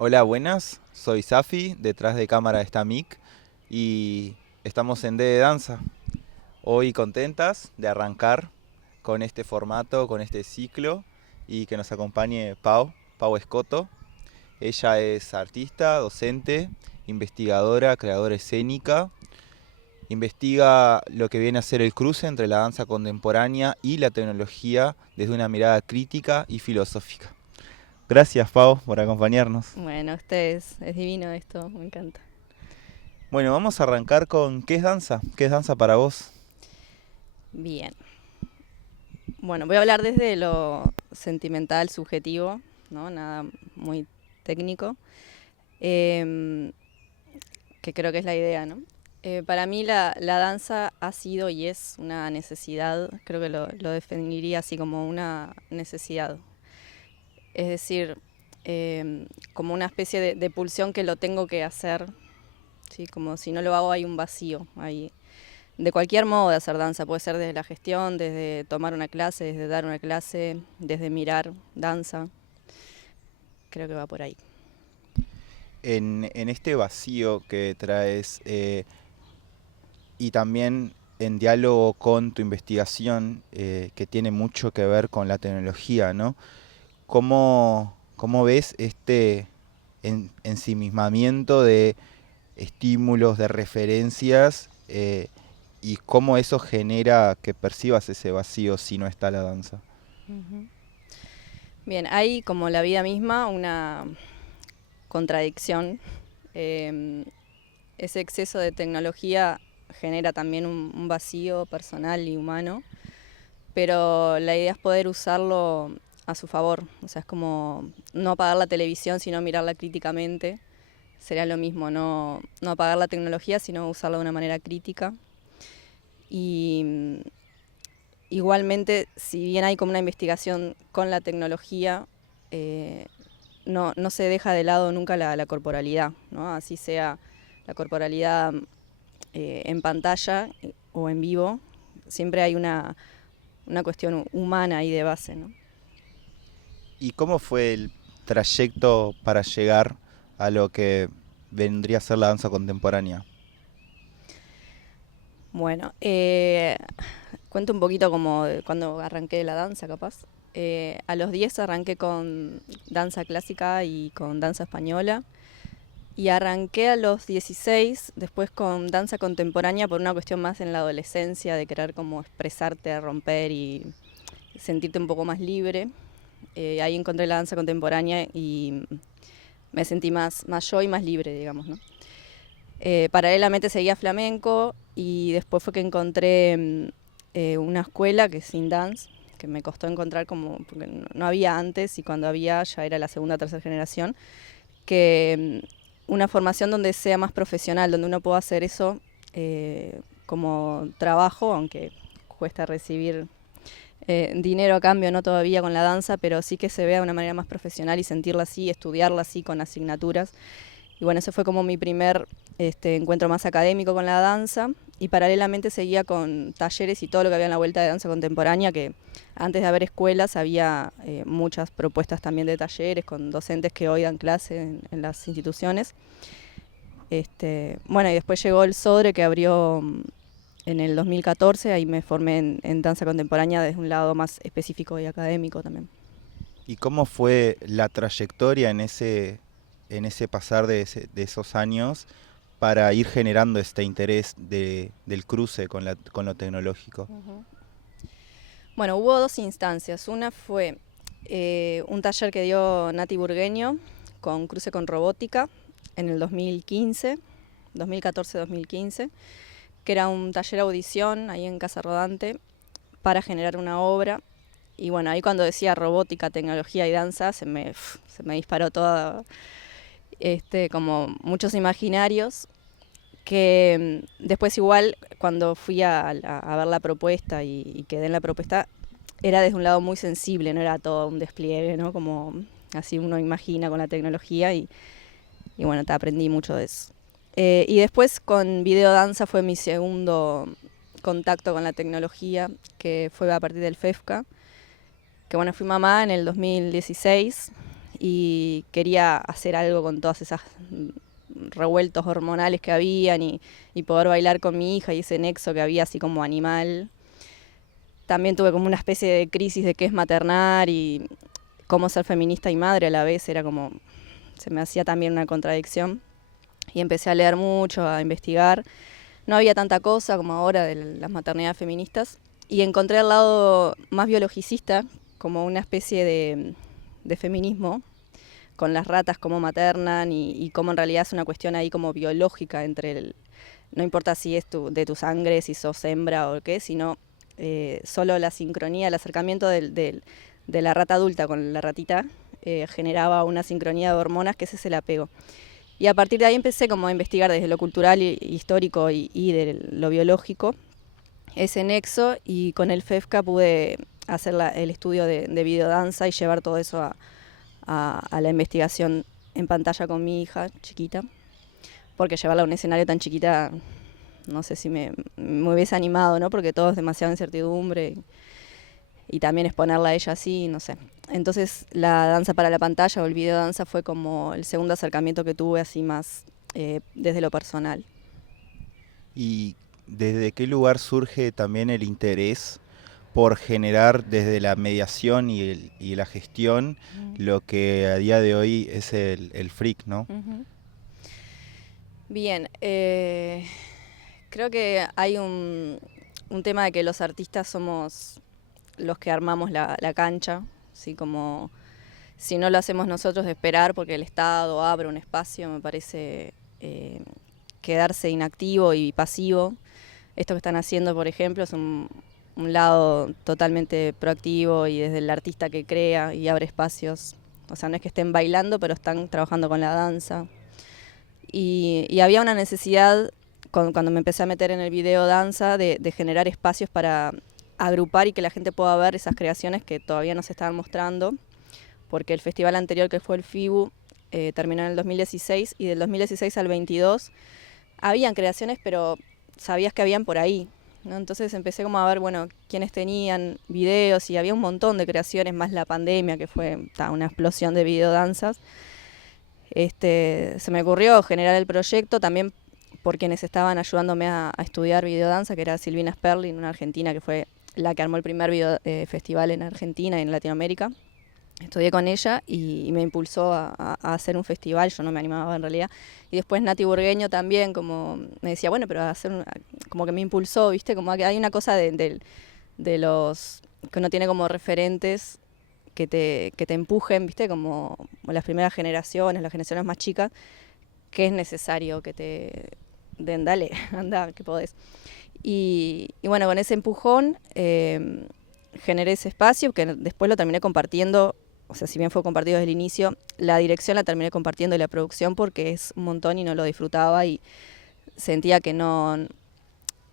Hola, buenas. Soy Safi, detrás de cámara está Mick y estamos en D de Danza. Hoy contentas de arrancar con este formato, con este ciclo y que nos acompañe Pau Escoto. Ella es artista, docente, investigadora, creadora escénica. Investiga lo que viene a ser el cruce entre la danza contemporánea y la tecnología desde una mirada crítica y filosófica. Gracias, Pau, por acompañarnos. Bueno, ustedes, es divino esto, me encanta. Bueno, vamos a arrancar con ¿qué es danza? ¿Qué es danza para vos? Bien. Bueno, voy a hablar desde lo sentimental, subjetivo, ¿no? Nada muy técnico, em, que creo que es la idea, ¿no? Para mí la danza ha sido y es una necesidad, creo que lo definiría así como una necesidad. Es decir, como una especie de pulsión que lo tengo que hacer, ¿sí? Como si no lo hago hay un vacío ahí. De cualquier modo de hacer danza, puede ser desde la gestión, desde tomar una clase, desde dar una clase, desde mirar danza, creo que va por ahí. En este vacío que traes y también en diálogo con tu investigación que tiene mucho que ver con la tecnología, ¿no? ¿Cómo ves este ensimismamiento de estímulos, de referencias y cómo eso genera que percibas ese vacío si no está la danza? Uh-huh. Bien, hay como la vida misma una contradicción. Eh, Ese exceso de tecnología genera también un vacío personal y humano, pero la idea es poder usarlo a su favor. O sea, es como no apagar la televisión, sino mirarla críticamente. Sería lo mismo, no apagar la tecnología, sino usarla de una manera crítica. Y igualmente, si bien hay como una investigación con la tecnología, eh, no se deja de lado nunca la corporalidad, ¿no? Así sea la corporalidad en pantalla o en vivo, siempre hay una cuestión humana ahí de base, ¿no? ¿Y cómo fue el trayecto para llegar a lo que vendría a ser la danza contemporánea? Bueno, cuento un poquito como de cuando arranqué la danza, capaz. A los 10 arranqué con danza clásica y con danza española. Y arranqué a los 16, después con danza contemporánea por una cuestión más en la adolescencia, de querer como expresarte, romper y sentirte un poco más libre. Ahí encontré la danza contemporánea y me sentí más yo y más libre, digamos, ¿no? Paralelamente seguía flamenco y después fue que encontré una escuela que es Sin Dance, que me costó encontrar como, porque no había antes y cuando había ya era la segunda o tercera generación, que una formación donde sea más profesional, donde uno pueda hacer eso como trabajo, aunque cuesta recibir dinero a cambio, no todavía con la danza, pero sí que se vea de una manera más profesional y sentirla así, estudiarla así con asignaturas. Y bueno, ese fue como mi primer encuentro más académico con la danza. Y paralelamente seguía con talleres y todo lo que había en la vuelta de danza contemporánea, que antes de haber escuelas había muchas propuestas también de talleres con docentes que hoy dan clase en las instituciones. Bueno, y después llegó el Sodre que abrió en el 2014, ahí me formé en danza contemporánea desde un lado más específico y académico también. ¿Y cómo fue la trayectoria en ese pasar de esos años para ir generando este interés del cruce con lo tecnológico? Uh-huh. Bueno, hubo dos instancias. Una fue un taller que dio Nati Burgueño con cruce con robótica en el 2015, 2014-2015, que era un taller audición ahí en Casa Rodante para generar una obra. Y bueno, ahí cuando decía robótica, tecnología y danza, se me disparó todo, como muchos imaginarios que después igual cuando fui a ver la propuesta y quedé en la propuesta, era desde un lado muy sensible, no era todo un despliegue, ¿no? Como así uno imagina con la tecnología y bueno, te aprendí mucho de eso. Y después con videodanza fue mi segundo contacto con la tecnología, que fue a partir del FEFCA, que bueno, fui mamá en el 2016 y quería hacer algo con todas esas revueltos hormonales que habían y poder bailar con mi hija y ese nexo que había así como animal. También tuve como una especie de crisis de qué es maternar y cómo ser feminista y madre a la vez, era como, se me hacía también una contradicción. Y empecé a leer mucho, a investigar. No había tanta cosa como ahora de las maternidades feministas. Y encontré el lado más biologicista, como una especie de feminismo, con las ratas cómo maternan y cómo en realidad es una cuestión ahí como biológica entre no importa si es de tu sangre, si sos hembra o qué, sino solo la sincronía, el acercamiento de la rata adulta con la ratita generaba una sincronía de hormonas, que ese es el apego. Y a partir de ahí empecé como a investigar desde lo cultural, histórico y de lo biológico ese nexo, y con el FEFCA pude hacer el estudio de videodanza y llevar todo eso a la investigación en pantalla con mi hija chiquita, porque llevarla a un escenario tan chiquita no sé si me hubiese animado, ¿no? Porque todo es demasiada incertidumbre y también exponerla a ella así, no sé. Entonces la danza para la pantalla o el videodanza fue como el segundo acercamiento que tuve así más desde lo personal. ¿Y desde qué lugar surge también el interés por generar desde la mediación y la gestión lo que a día de hoy es el freak, ¿no? Bien, creo que hay un tema de que los artistas somos los que armamos la cancha, así como si no lo hacemos nosotros de esperar porque el Estado abre un espacio, me parece quedarse inactivo y pasivo. Esto que están haciendo, por ejemplo, es un lado totalmente proactivo y desde el artista que crea y abre espacios. O sea, no es que estén bailando, pero están trabajando con la danza. Y había una necesidad, cuando me empecé a meter en el video danza, de generar espacios para agrupar y que la gente pueda ver esas creaciones que todavía no se estaban mostrando, porque el festival anterior, que fue el FIBU, terminó en el 2016, y del 2016 al 22 habían creaciones, pero sabías que habían por ahí, ¿no? Entonces empecé como a ver, bueno, quiénes tenían videos, y había un montón de creaciones, más la pandemia, que fue una explosión de videodanzas. Se me ocurrió generar el proyecto también por quienes estaban ayudándome a estudiar videodanza, que era Silvina Sperling, una argentina que fue la que armó el primer festival en Argentina y en Latinoamérica. Estudié con ella y me impulsó a hacer un festival, yo no me animaba en realidad. Y después Nati Burgueño también, como me decía, bueno, pero como que me impulsó, ¿viste? Como que hay una cosa de los que uno tiene como referentes que te empujen, ¿viste? Como las primeras generaciones, las generaciones más chicas, que es necesario que te den, dale, anda, que podés. Y bueno, con ese empujón generé ese espacio, que después lo terminé compartiendo. O sea, si bien fue compartido desde el inicio, la dirección la terminé compartiendo y la producción, porque es un montón y no lo disfrutaba y sentía que no...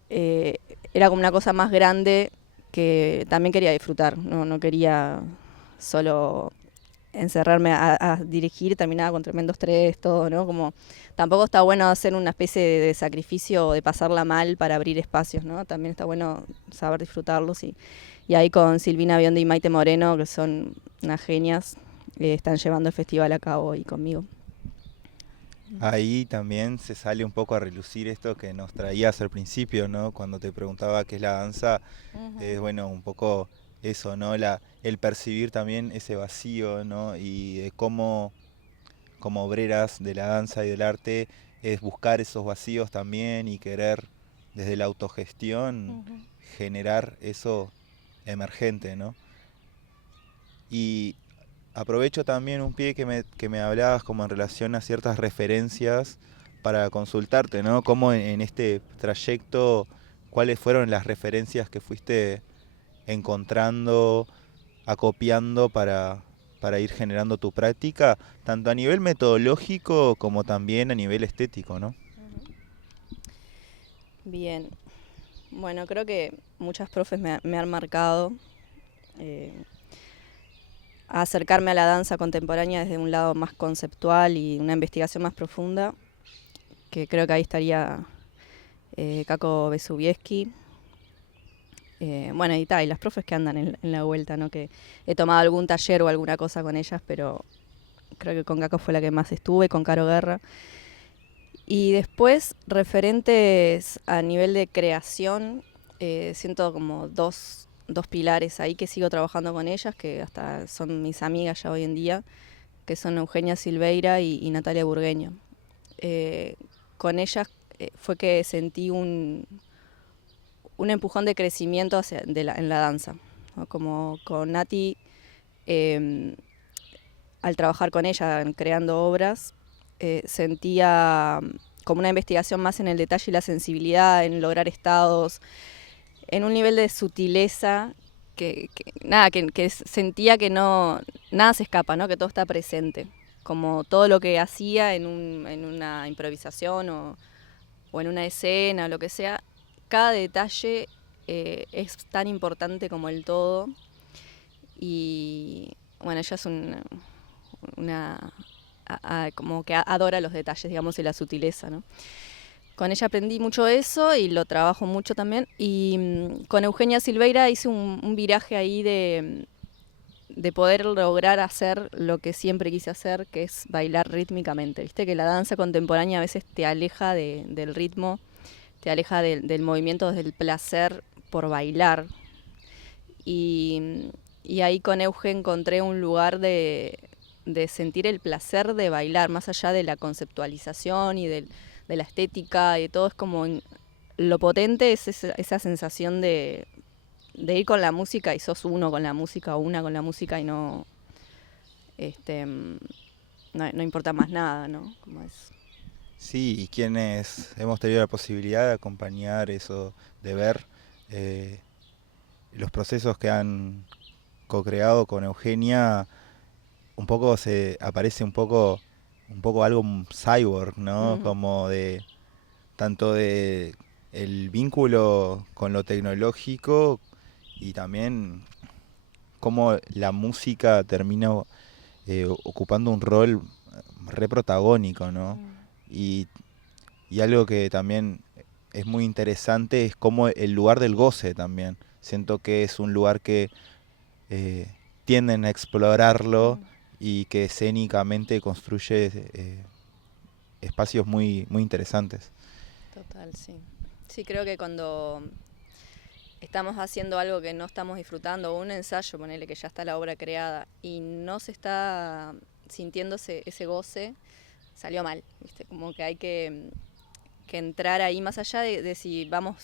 era como una cosa más grande que también quería disfrutar, no quería solo encerrarme a dirigir, terminaba con tremendo estrés, todo, ¿no? Como tampoco está bueno hacer una especie de sacrificio o de pasarla mal para abrir espacios, ¿no? También está bueno saber disfrutarlos y ahí con Silvina Biondi y Maite Moreno, que son unas genias, están llevando el festival a cabo y conmigo. Ahí también se sale un poco a relucir esto que nos traías al principio, ¿no? Cuando te preguntaba qué es la danza, es bueno, un poco eso, ¿no? El percibir también ese vacío, ¿no? Y cómo como obreras de la danza y del arte es buscar esos vacíos también y querer desde la autogestión generar eso emergente, ¿no? Y aprovecho también un pie que me hablabas como en relación a ciertas referencias para consultarte, ¿no? Cómo en este trayecto, cuáles fueron las referencias que fuiste encontrando, acopiando para ir generando tu práctica, tanto a nivel metodológico como también a nivel estético, ¿no? Bien, bueno, creo que muchas profes me han marcado a acercarme a la danza contemporánea desde un lado más conceptual y una investigación más profunda, que creo que ahí estaría Kako Besubiesky. Bueno, y las profes que andan en la vuelta, ¿no? Que he tomado algún taller o alguna cosa con ellas, pero creo que con Gaco fue la que más estuve, con Caro Guerra. Y después, referentes a nivel de creación, siento como dos pilares ahí que sigo trabajando con ellas, que hasta son mis amigas ya hoy en día, que son Eugenia Silveira y Natalia Burgueño. Con ellas fue que sentí un empujón de crecimiento en la danza, ¿no? Como con Nati, al trabajar con ella creando obras, sentía como una investigación más en el detalle y la sensibilidad, en lograr estados, en un nivel de sutileza que sentía que no nada se escapa, ¿no? Que todo está presente, como todo lo que hacía en una improvisación o en una escena o lo que sea, cada detalle es tan importante como el todo. Y bueno, ella es como que adora los detalles, digamos, y la sutileza, ¿no? Con ella aprendí mucho eso y lo trabajo mucho también. Y con Eugenia Silveira hice un viraje ahí de poder lograr hacer lo que siempre quise hacer, que es bailar rítmicamente. Viste que la danza contemporánea a veces te aleja del ritmo, te aleja del movimiento, del placer por bailar. Y ahí con Euge encontré un lugar de sentir el placer de bailar, más allá de la conceptualización y de la estética y todo. Es como lo potente es esa sensación de ir con la música y sos uno con la música o una con la música y no importa más nada, ¿no? Como es. Sí, y quienes hemos tenido la posibilidad de acompañar eso, de ver los procesos que han co-creado con Eugenia, un poco se aparece un poco algo cyborg, ¿no? Como de tanto de el vínculo con lo tecnológico y también cómo la música termina ocupando un rol re protagónico, ¿no? Y algo que también es muy interesante es como el lugar del goce también. Siento que es un lugar que tienden a explorarlo y que escénicamente construye espacios muy, muy interesantes. Total, sí. Sí, creo que cuando estamos haciendo algo que no estamos disfrutando, o un ensayo, ponele que ya está la obra creada, y no se está sintiendo ese goce, salió mal, ¿viste? Como que hay que entrar ahí, más allá de si vamos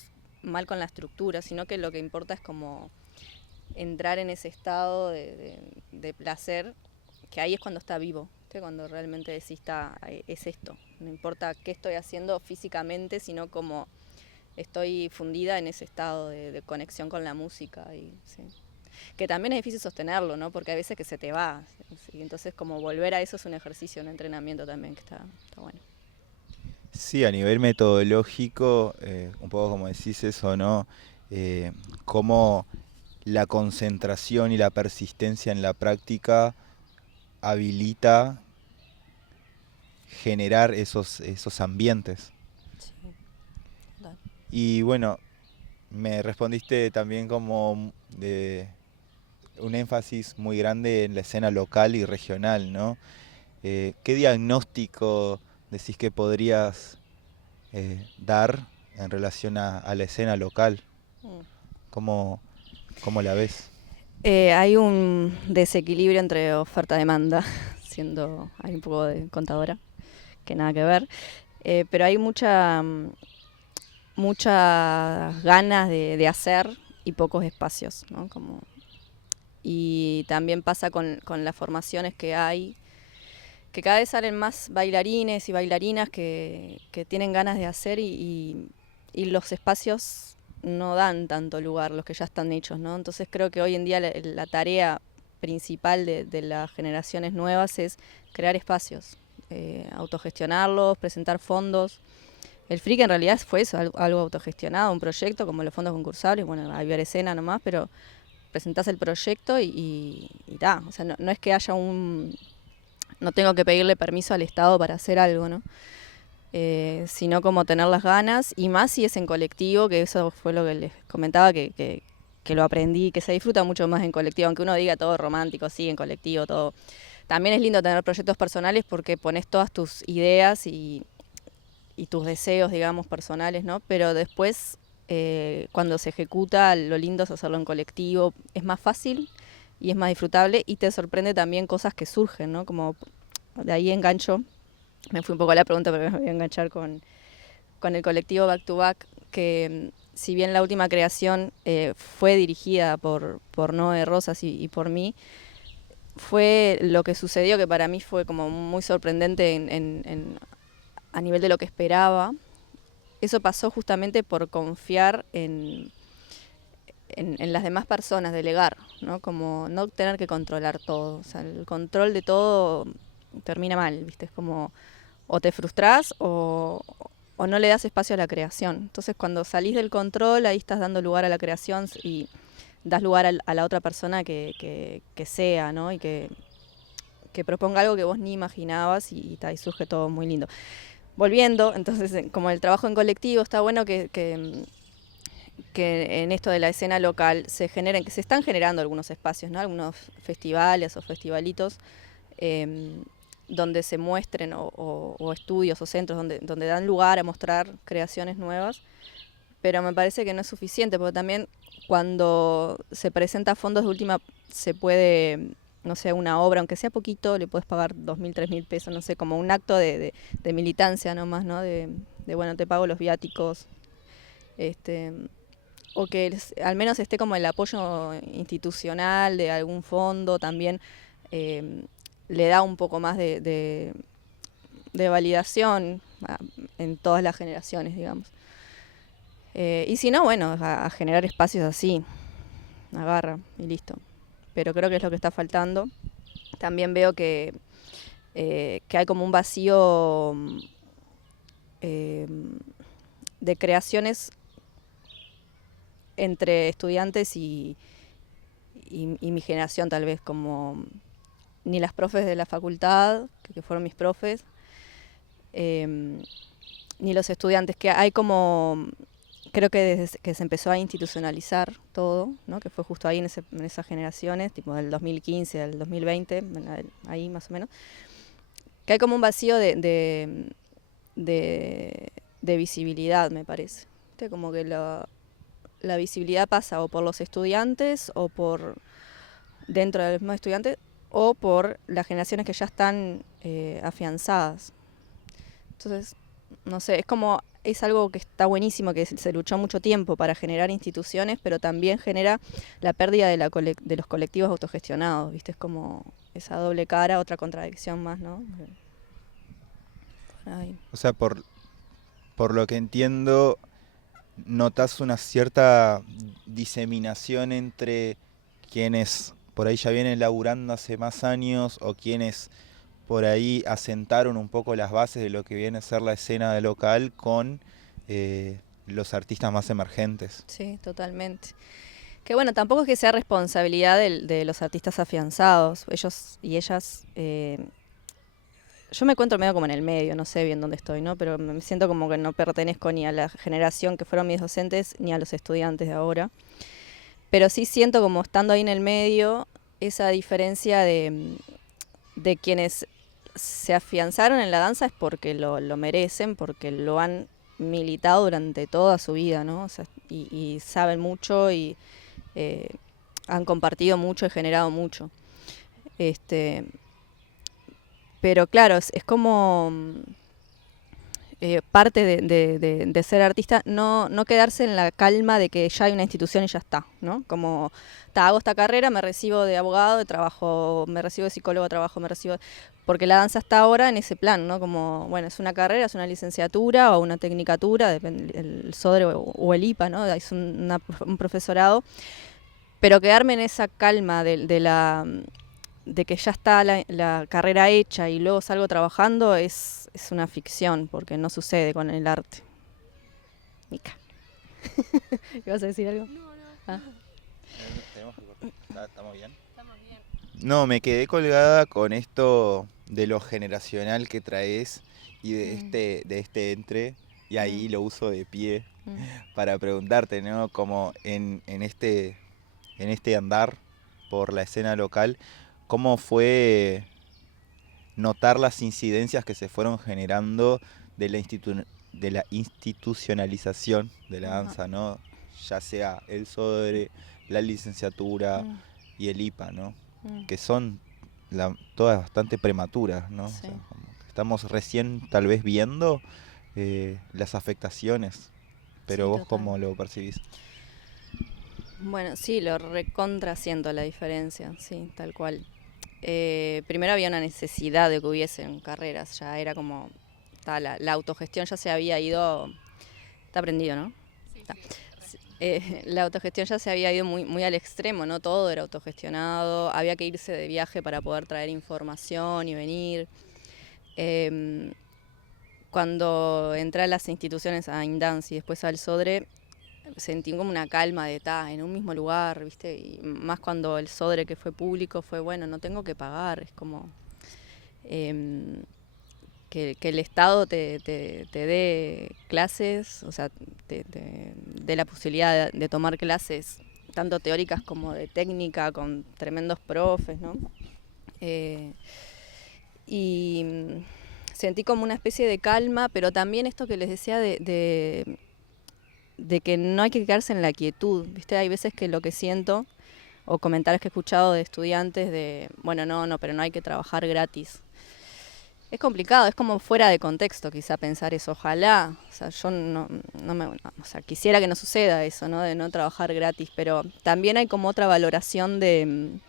mal con la estructura, sino que lo que importa es como entrar en ese estado de placer, que ahí es cuando está vivo, ¿sí? Cuando realmente decís, es esto, no importa qué estoy haciendo físicamente, sino como estoy fundida en ese estado de conexión con la música. Sí. Que también es difícil sostenerlo, ¿no? Porque hay veces que se te va, ¿sí? Entonces como volver a eso es un ejercicio, un entrenamiento también que está bueno. Sí, a nivel metodológico, un poco como decís eso, ¿no? Cómo la concentración y la persistencia en la práctica habilita generar esos ambientes. Sí. Dale. Y bueno, me respondiste también como de un énfasis muy grande en la escena local y regional, ¿no? ¿Qué diagnóstico decís que podrías dar en relación a la escena local? ¿Cómo la ves? Hay un desequilibrio entre oferta-demanda, hay un poco de contadora, que nada que ver, pero hay muchas ganas de hacer y pocos espacios, ¿no? Y también pasa con las formaciones que hay, que cada vez salen más bailarines y bailarinas que tienen ganas de hacer y los espacios no dan tanto lugar, los que ya están hechos, ¿no? Entonces creo que hoy en día la tarea principal de las generaciones nuevas es crear espacios, autogestionarlos, presentar fondos. El FRIC en realidad fue eso, algo autogestionado, un proyecto como los fondos concursables, bueno, había escena nomás, pero presentás el proyecto y da. O sea, no es que haya no tengo que pedirle permiso al Estado para hacer algo, ¿no? Sino como tener las ganas, y más si es en colectivo, que eso fue lo que les comentaba, que lo aprendí, que se disfruta mucho más en colectivo, aunque uno diga todo romántico, sí, en colectivo, todo, también es lindo tener proyectos personales porque pones todas tus ideas y tus deseos, digamos, personales, ¿no? Pero después, cuando se ejecuta, lo lindo es hacerlo en colectivo, es más fácil y es más disfrutable y te sorprende también cosas que surgen, ¿no? Como de ahí engancho, me fui un poco a la pregunta, pero me voy a enganchar con el colectivo Back to Back, que si bien la última creación fue dirigida por Noé Rosas y por mí, fue lo que sucedió que para mí fue como muy sorprendente a nivel de lo que esperaba. Eso pasó justamente por confiar en las demás personas, delegar, ¿no? Como no tener que controlar todo. O sea, el control de todo termina mal, ¿viste? Es como o te frustrás o no le das espacio a la creación. Entonces cuando salís del control, ahí estás dando lugar a la creación y das lugar a la otra persona que sea, ¿no? Y que proponga algo que vos ni imaginabas y surge todo muy lindo. Volviendo, entonces, como el trabajo en colectivo, está bueno que en esto de la escena local que se están generando algunos espacios, ¿no? Algunos festivales o festivalitos donde se muestren o estudios o centros donde dan lugar a mostrar creaciones nuevas, pero me parece que no es suficiente, porque también cuando se presenta fondos de última se puede, no sé, una obra, aunque sea poquito, le puedes pagar 2.000, 3.000 pesos, no sé, como un acto de militancia nomás, ¿no? Bueno, te pago los viáticos, este, o que al menos esté como el apoyo institucional de algún fondo también, le da un poco más de validación en todas las generaciones, digamos. Y si no, bueno, a generar espacios así, agarra y listo. Pero creo que es lo que está faltando. También veo que hay como un vacío eh, de creaciones entre estudiantes y mi generación, tal vez, como ni las profes de la facultad, que fueron mis profes, ni los estudiantes, que hay como, creo que desde que se empezó a institucionalizar todo, ¿no? Que fue justo ahí en esas generaciones, tipo del 2015 al 2020, ahí más o menos, que hay como un vacío de visibilidad, me parece. Como que la visibilidad pasa o por los estudiantes o por dentro de los mismos estudiantes o por las generaciones que ya están afianzadas. Entonces, no sé, es algo que está buenísimo, que se luchó mucho tiempo para generar instituciones, pero también genera la pérdida de los colectivos autogestionados, ¿viste? Es como esa doble cara, otra contradicción más, ¿no? Ay. O sea, por lo que entiendo, notas una cierta diseminación entre quienes por ahí ya vienen laburando hace más años o quienes por ahí asentaron un poco las bases de lo que viene a ser la escena local con los artistas más emergentes. Sí, totalmente. Que bueno, tampoco es que sea responsabilidad de los artistas afianzados. Ellos y ellas, yo me encuentro medio como en el medio, no sé bien dónde estoy, ¿no? Pero me siento como que no pertenezco ni a la generación que fueron mis docentes ni a los estudiantes de ahora. Pero sí siento como estando ahí en el medio esa diferencia de quienes se afianzaron en la danza es porque lo merecen, porque lo han militado durante toda su vida, ¿no? O sea, y saben mucho y han compartido mucho y generado mucho. Pero claro, es como parte de ser artista, no quedarse en la calma de que ya hay una institución y ya está, ¿no? Como, hago esta carrera, me recibo de abogado, de trabajo, me recibo de psicólogo, trabajo, me recibo... Porque la danza está ahora en ese plan, ¿no? Como, bueno, es una carrera, es una licenciatura o una tecnicatura, depende el SODRE o el IPA, ¿no? Es un profesorado. Pero quedarme en esa calma de que ya está la carrera hecha y luego salgo trabajando es una ficción, porque no sucede con el arte. Mica. ¿Ibas a decir algo? No. Ah. ¿Estamos bien? Estamos bien. No, me quedé colgada con esto de lo generacional que traes y de este entre, y ahí lo uso de pie para preguntarte, ¿no? Como en este andar por la escena local, ¿cómo fue notar las incidencias que se fueron generando de de la institucionalización de la danza, ¿no? Ya sea el SODRE, la licenciatura y el IPA, ¿no? Que son todas bastante prematuras, ¿no? Sí. O sea, como que estamos recién tal vez viendo las afectaciones, pero Sí, vos total. ¿cómo lo percibís? Bueno, sí, lo recontra siento la diferencia, sí, tal cual. Primero había una necesidad de que hubiesen carreras, ya era como, la autogestión ya se había ido, está prendido, ¿no? Sí. La autogestión ya se había ido muy, muy al extremo, ¿no? Todo era autogestionado, había que irse de viaje para poder traer información y venir. Cuando entré a las instituciones, a Indance y después al SODRE, sentí como una calma de estar en un mismo lugar, ¿viste? Y más cuando el SODRE, que fue público, fue bueno, no tengo que pagar, es como que el Estado te dé clases, o sea, te dé la posibilidad de tomar clases tanto teóricas como de técnica, con tremendos profes, ¿no? Y sentí como una especie de calma, pero también esto que les decía de que no hay que quedarse en la quietud, ¿viste? Hay veces que lo que siento, o comentarios que he escuchado de estudiantes de, bueno, no, pero no hay que trabajar gratis. Es complicado, es como fuera de contexto quizá pensar eso, ojalá, o sea, yo o sea, quisiera que no suceda eso, ¿no? De no trabajar gratis, pero también hay como otra valoración de,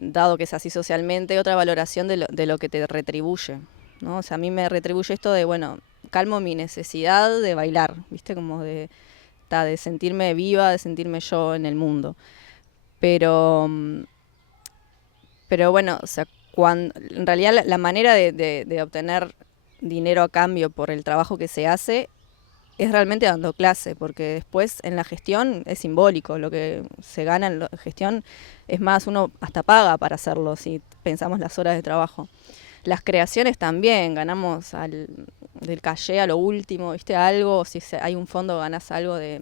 dado que es así socialmente, otra valoración de lo que te retribuye, ¿no? O sea, a mí me retribuye esto de, bueno, calmo mi necesidad de bailar, ¿viste? Como de sentirme viva, de sentirme yo en el mundo. Pero bueno, o sea, en realidad la manera de obtener dinero a cambio por el trabajo que se hace es realmente dando clase, porque después en la gestión es simbólico, lo que se gana en la gestión es más, uno hasta paga para hacerlo, si pensamos las horas de trabajo. Las creaciones también, ganamos del calle a lo último, ¿viste? Algo, si hay un fondo ganas algo de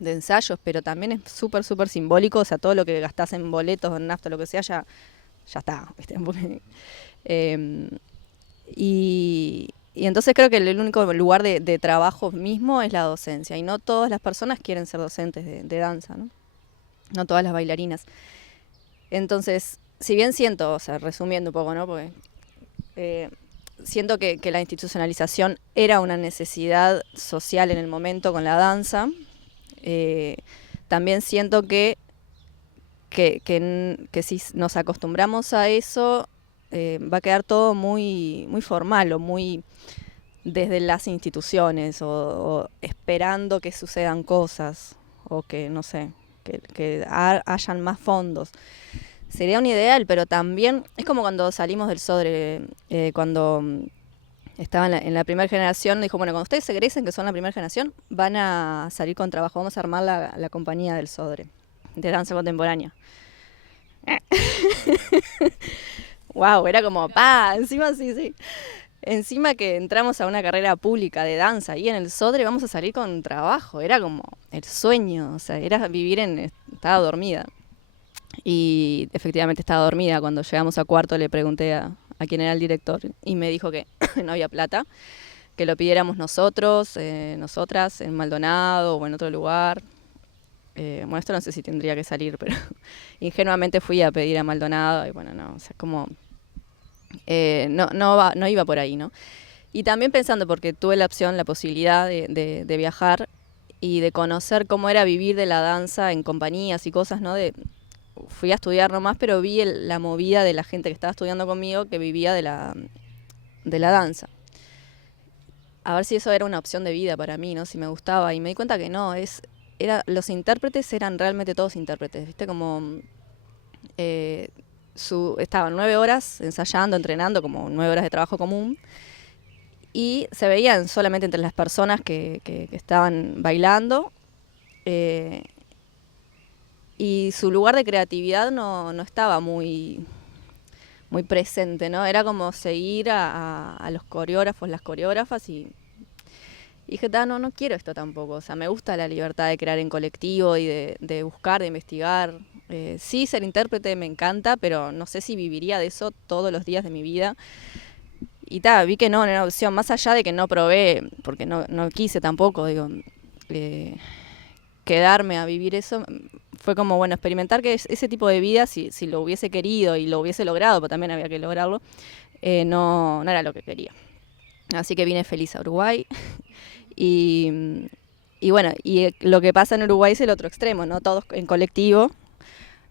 ensayos, pero también es súper, súper simbólico, o sea, todo lo que gastás en boletos, en nafta, lo que sea, ya está, ¿viste? Y entonces creo que el único lugar de trabajo mismo es la docencia, y no todas las personas quieren ser docentes de danza, ¿no? No todas las bailarinas. Entonces, si bien siento, o sea, resumiendo un poco, ¿no? Porque siento que la institucionalización era una necesidad social en el momento con la danza, también siento que si nos acostumbramos a eso, va a quedar todo muy, muy formal o muy desde las instituciones o esperando que sucedan cosas o que, no sé, que hayan más fondos. Sería un ideal, pero también es como cuando salimos del SODRE, cuando estaba en la primera generación, dijo, bueno, cuando ustedes se egresen, que son la primera generación, van a salir con trabajo, vamos a armar la compañía del SODRE, de danza contemporánea. Wow, era como, encima sí. Encima que entramos a una carrera pública de danza y en el SODRE vamos a salir con trabajo, era como el sueño, o sea, era vivir estaba dormida. Y efectivamente estaba dormida. Cuando llegamos a cuarto le pregunté a quién era el director y me dijo que no había plata, que lo pidiéramos nosotros, nosotras, en Maldonado o en otro lugar. Bueno, esto no sé si tendría que salir, pero ingenuamente fui a pedir a Maldonado y bueno, no, o sea, como no iba por ahí, ¿no? Y también pensando, porque tuve la opción, la posibilidad de viajar y de conocer cómo era vivir de la danza en compañías y cosas, ¿no? Fui a estudiar nomás, pero vi la movida de la gente que estaba estudiando conmigo que vivía de la danza. A ver si eso era una opción de vida para mí, ¿no? Si me gustaba. Y me di cuenta que no, los intérpretes eran realmente todos intérpretes, ¿viste? Como estaban 9 horas ensayando, entrenando, como 9 horas de trabajo común, y se veían solamente entre las personas que estaban bailando, y su lugar de creatividad no estaba muy, muy presente, ¿no? Era como seguir a los coreógrafos, las coreógrafas, y Y dije, no, no quiero esto tampoco. O sea, me gusta la libertad de crear en colectivo y de buscar, de investigar. Sí, ser intérprete me encanta, pero no sé si viviría de eso todos los días de mi vida. Y vi que no era opción, más allá de que no probé, porque no quise tampoco, digo, quedarme a vivir eso, fue como, bueno, experimentar que ese tipo de vida, si lo hubiese querido y lo hubiese logrado, pero también había que lograrlo, no era lo que quería. Así que vine feliz a Uruguay. Y bueno, y lo que pasa en Uruguay es el otro extremo, ¿no? Todos en colectivo,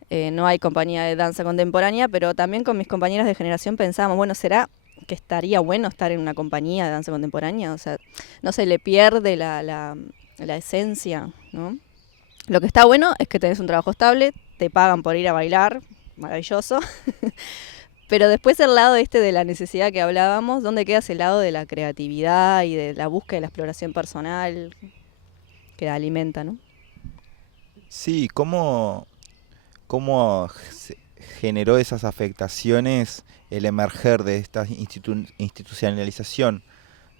no hay compañía de danza contemporánea, pero también con mis compañeras de generación pensábamos, bueno, ¿será que estaría bueno estar en una compañía de danza contemporánea? O sea, no se le pierde la esencia, ¿no? Lo que está bueno es que tenés un trabajo estable, te pagan por ir a bailar, maravilloso. Pero después el lado de la necesidad que hablábamos, ¿dónde queda ese lado de la creatividad y de la búsqueda de la exploración personal que alimenta, ¿no? Sí, cómo generó esas afectaciones el emerger de esta institucionalización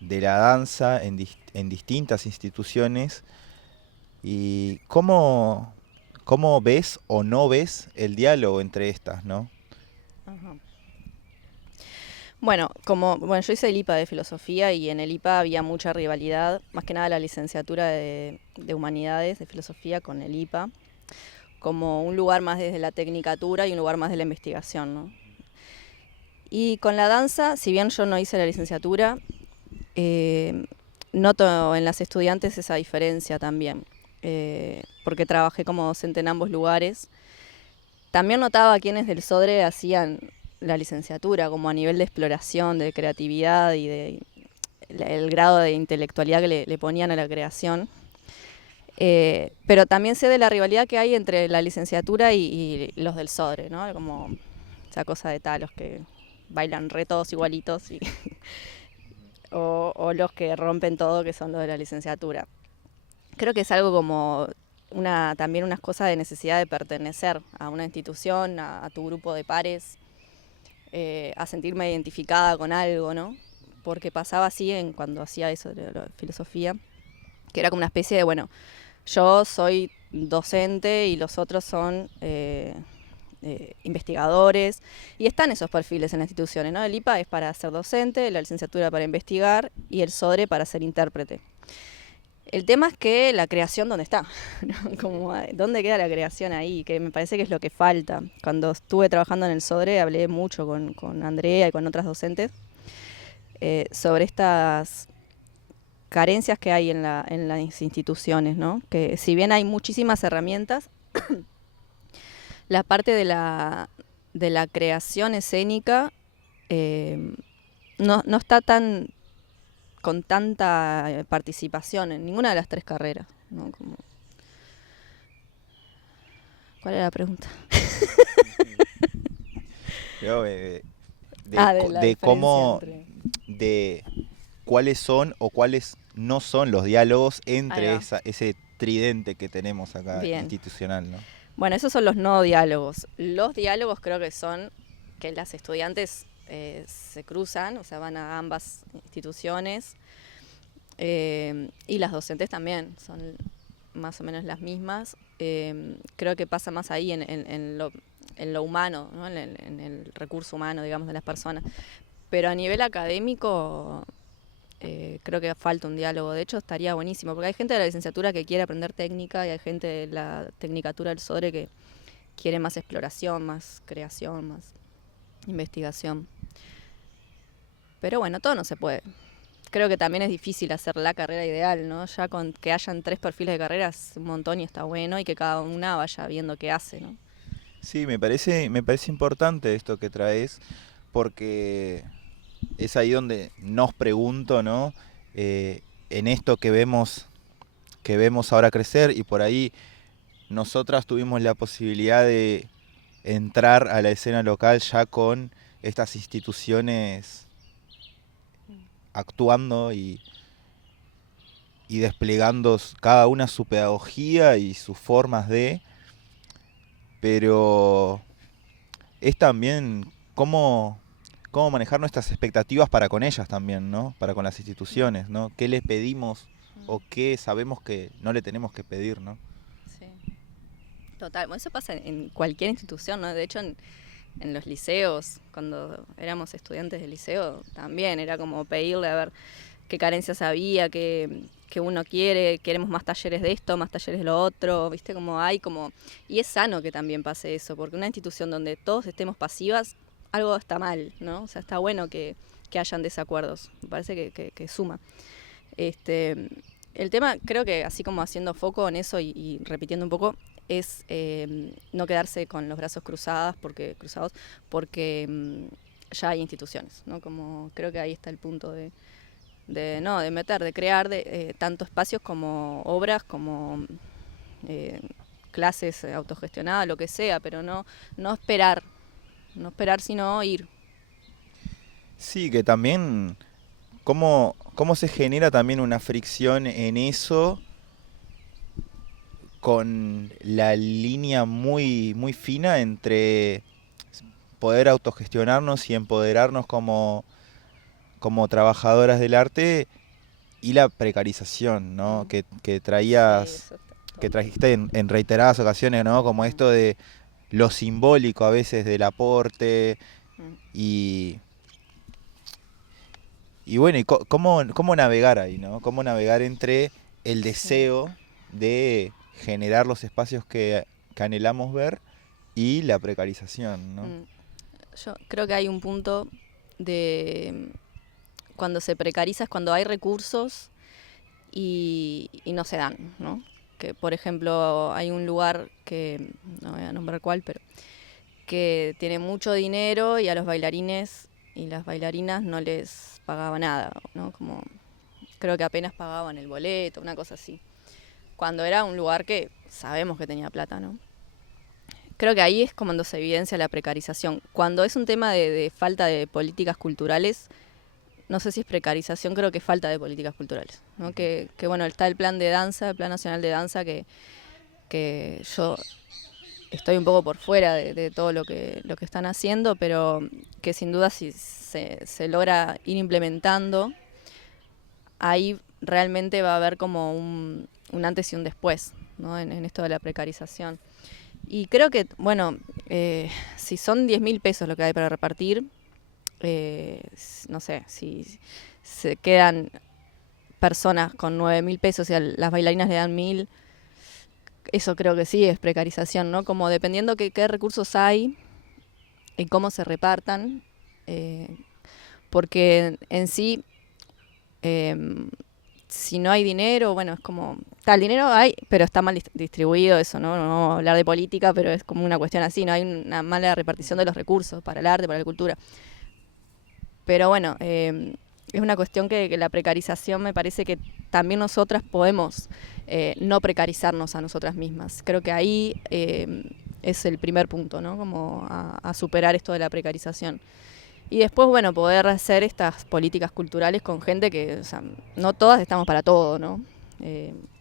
de la danza en distintas instituciones y cómo ves o no ves el diálogo entre estas, ¿no? Ajá. Bueno, yo hice el IPA de filosofía y en el IPA había mucha rivalidad, más que nada la licenciatura de humanidades, de filosofía con el IPA, como un lugar más desde la tecnicatura y un lugar más de la investigación, ¿no? Y con la danza, si bien yo no hice la licenciatura, noto en las estudiantes esa diferencia también, porque trabajé como docente en ambos lugares. También notaba quienes del SODRE hacían la licenciatura, como a nivel de exploración, de creatividad y el grado de intelectualidad que le ponían a la creación. Pero también sé de la rivalidad que hay entre la licenciatura y los del SODRE, ¿no? Como esa cosa de los que bailan re todos igualitos o los que rompen todo, que son los de la licenciatura. Creo que es algo como también unas cosas de necesidad de pertenecer a una institución, a tu grupo de pares, a sentirme identificada con algo, ¿no? Porque pasaba así cuando hacía eso de la filosofía, que era como una especie de, bueno, yo soy docente y los otros son investigadores, y están esos perfiles en las instituciones, ¿no? El IPA es para ser docente, la licenciatura para investigar y el SODRE para ser intérprete. El tema es que la creación, ¿dónde está? ¿No? Como, ¿dónde queda la creación ahí? Que me parece que es lo que falta. Cuando estuve trabajando en el SODRE hablé mucho con Andrea y con otras docentes sobre estas carencias que hay en las instituciones, ¿no? Que si bien hay muchísimas herramientas, la parte de la creación escénica no está con tanta participación en ninguna de las tres carreras, ¿no? ¿Cuál era la pregunta? Creo, de cómo, entre... de cuáles son o cuáles no son los diálogos entre ese tridente que tenemos acá. Bien. Institucional, ¿no? Bueno, esos son los no diálogos. Los diálogos creo que son que las estudiantes se cruzan, o sea, van a ambas instituciones, y las docentes también son más o menos las mismas. Creo que pasa más ahí en lo humano, ¿no? en el recurso humano, digamos, de las personas. Pero a nivel académico creo que falta un diálogo. De hecho, estaría buenísimo, porque hay gente de la licenciatura que quiere aprender técnica y hay gente de la tecnicatura del SODRE que quiere más exploración, más creación, más investigación. Pero bueno, todo no se puede. Creo que también es difícil hacer la carrera ideal, ¿no? Ya con que hayan 3 perfiles de carreras, un montón y está bueno, y que cada una vaya viendo qué hace, ¿no? Sí, me parece importante esto que traes, porque es ahí donde nos pregunto, ¿no? En esto que vemos ahora crecer, y por ahí nosotras tuvimos la posibilidad de entrar a la escena local ya con estas instituciones actuando y desplegando cada una su pedagogía y sus formas pero es también cómo manejar nuestras expectativas para con ellas también, ¿no? Para con las instituciones, ¿no? ¿Qué les pedimos o qué sabemos que no le tenemos que pedir, ¿no? Sí. Total, bueno, eso pasa en cualquier institución, ¿no? De hecho, en los liceos, cuando éramos estudiantes de liceo, también era como pedirle a ver qué carencias había, qué uno quiere, queremos más talleres de esto, más talleres de lo otro, ¿viste? Como hay como... Y es sano que también pase eso, porque una institución donde todos estemos pasivas, algo está mal, ¿no? O sea, está bueno que hayan desacuerdos, me parece que suma. Este, el tema, creo que así como haciendo foco en eso y repitiendo un poco, es no quedarse con los brazos cruzados porque ya hay instituciones, ¿no? Como creo que ahí está el punto de meter, de crear tanto espacios como obras, como clases autogestionadas, lo que sea, pero no esperar, sino ir. Sí, que también cómo se genera también una fricción en eso con la línea muy, muy fina entre poder autogestionarnos y empoderarnos como trabajadoras del arte y la precarización, ¿no? Que Sí, traías, eso está que total. trajiste en reiteradas ocasiones, ¿no? Como Mm, esto de lo simbólico a veces del aporte mm, y, y bueno, y cómo navegar ahí, ¿no? Cómo navegar entre el sí. deseo de generar los espacios que anhelamos ver y la precarización, ¿no? Mm. Yo creo que hay un punto de cuando se precariza es cuando hay recursos y no se dan, ¿no? Que por ejemplo hay un lugar que no voy a nombrar cuál, pero que tiene mucho dinero y a los bailarines y las bailarinas no les pagaba nada, ¿no? Como creo que apenas pagaban el boleto, una cosa así. Cuando era un lugar que sabemos que tenía plata, ¿no? Creo que ahí es cuando se evidencia la precarización. Cuando es un tema de falta de políticas culturales, no sé si es precarización, creo que es falta de políticas culturales, ¿no? Que bueno, está el plan de danza, el plan nacional de danza, que yo estoy un poco por fuera de todo lo que están haciendo, pero que sin duda si se logra ir implementando, ahí realmente va a haber como un antes y un después, ¿no? En esto de la precarización. Y creo que, bueno, si son 10.000 pesos lo que hay para repartir, no sé, si se quedan personas con 9.000 pesos y a las bailarinas le dan 1.000, eso creo que sí es precarización, ¿no? Como dependiendo qué recursos hay y cómo se repartan, eh, porque en sí, eh, si no hay dinero, bueno, es como, tal, dinero hay, pero está mal distribuido eso, ¿no? No vamos a hablar de política, pero es como una cuestión así, ¿no? Hay una mala repartición de los recursos para el arte, para la cultura. Pero bueno, es una cuestión que la precarización me parece que también nosotras podemos no precarizarnos a nosotras mismas. Creo que ahí es el primer punto, ¿no? Como a superar esto de la precarización. Y después, bueno, poder hacer estas políticas culturales con gente que, o sea, no todas estamos para todo, ¿no?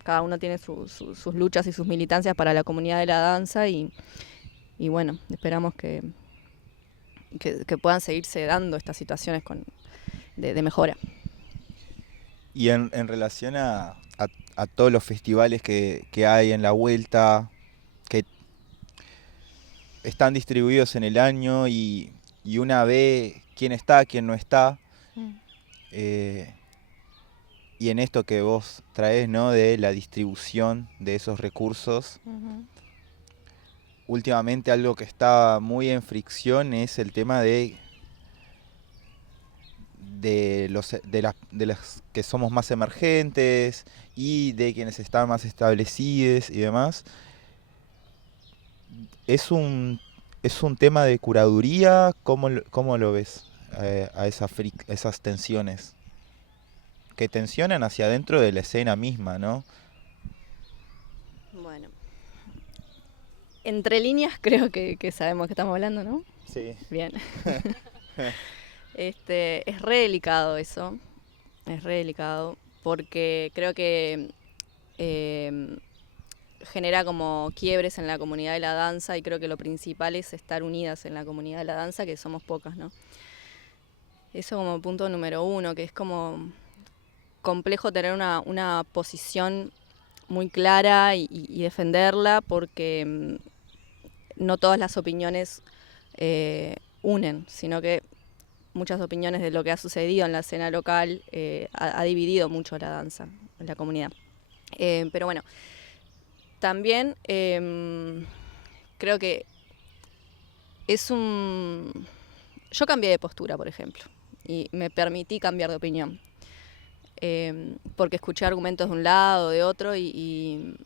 Cada uno tiene sus luchas y sus militancias para la comunidad de la danza y bueno, esperamos que puedan seguirse dando estas situaciones de mejora. Y en relación a todos los festivales que hay en la vuelta, que están distribuidos en el año y una ve quién está, quién no está, eh, y en esto que vos traes, ¿no? De la distribución de esos recursos, últimamente algo que está muy en fricción es el tema de las que somos más emergentes y de quienes están más establecidos y demás. Es es un tema de curaduría, cómo lo ves a esas tensiones? Que tensionan hacia adentro de la escena misma, ¿no? Bueno, entre líneas creo que sabemos que estamos hablando, ¿no? Sí. Bien. Es re delicado eso, es re delicado, porque creo que eh, genera como quiebres en la comunidad de la danza y creo que lo principal es estar unidas en la comunidad de la danza, que somos pocas, ¿no? Eso como punto número uno, que es como complejo tener una posición muy clara y defenderla porque no todas las opiniones unen, sino que muchas opiniones de lo que ha sucedido en la escena local ha dividido mucho la danza en la comunidad. Pero bueno, también creo que es un... Yo cambié de postura, por ejemplo, y me permití cambiar de opinión. Porque escuché argumentos de un lado, de otro, y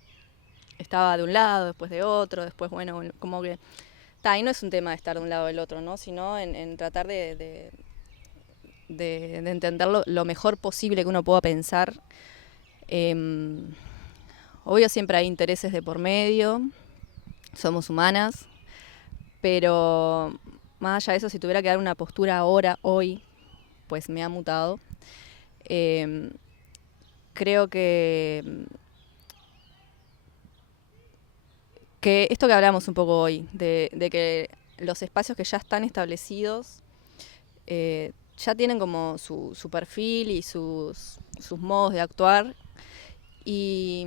estaba de un lado, después de otro, después, bueno, como que... Y no es un tema de estar de un lado o del otro, ¿no? Sino en tratar de entender lo mejor posible que uno pueda pensar. Obvio siempre hay intereses de por medio, somos humanas, pero más allá de eso, si tuviera que dar una postura ahora, hoy, pues me ha mutado. Creo que esto que hablamos un poco hoy, de que los espacios que ya están establecidos ya tienen como su perfil y sus modos de actuar, y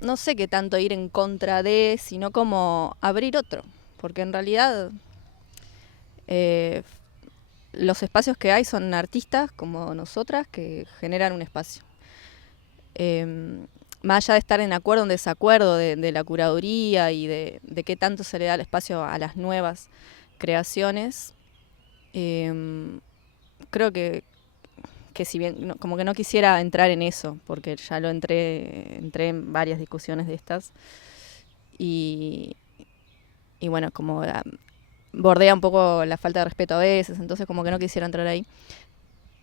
no sé qué tanto ir en contra de, sino como abrir otro, porque en realidad los espacios que hay son artistas como nosotras que generan un espacio. Más allá de estar en acuerdo o en desacuerdo de la curaduría y de qué tanto se le da el espacio a las nuevas creaciones, creo que si bien, no, como que no quisiera entrar en eso, porque ya entré en varias discusiones de estas, y bueno, como bordea un poco la falta de respeto a veces, entonces como que no quisiera entrar ahí.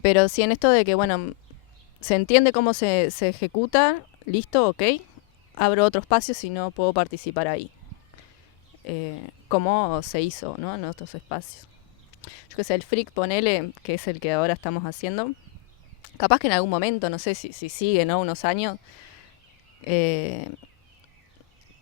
Pero sí en esto de que, bueno, se entiende cómo se ejecuta, listo, ok, abro otro espacio si no puedo participar ahí. Como se hizo, ¿no? En otros espacios. Yo que sé, el Freak, ponele, que es el que ahora estamos haciendo, capaz que en algún momento, no sé si sigue, ¿no? Unos años,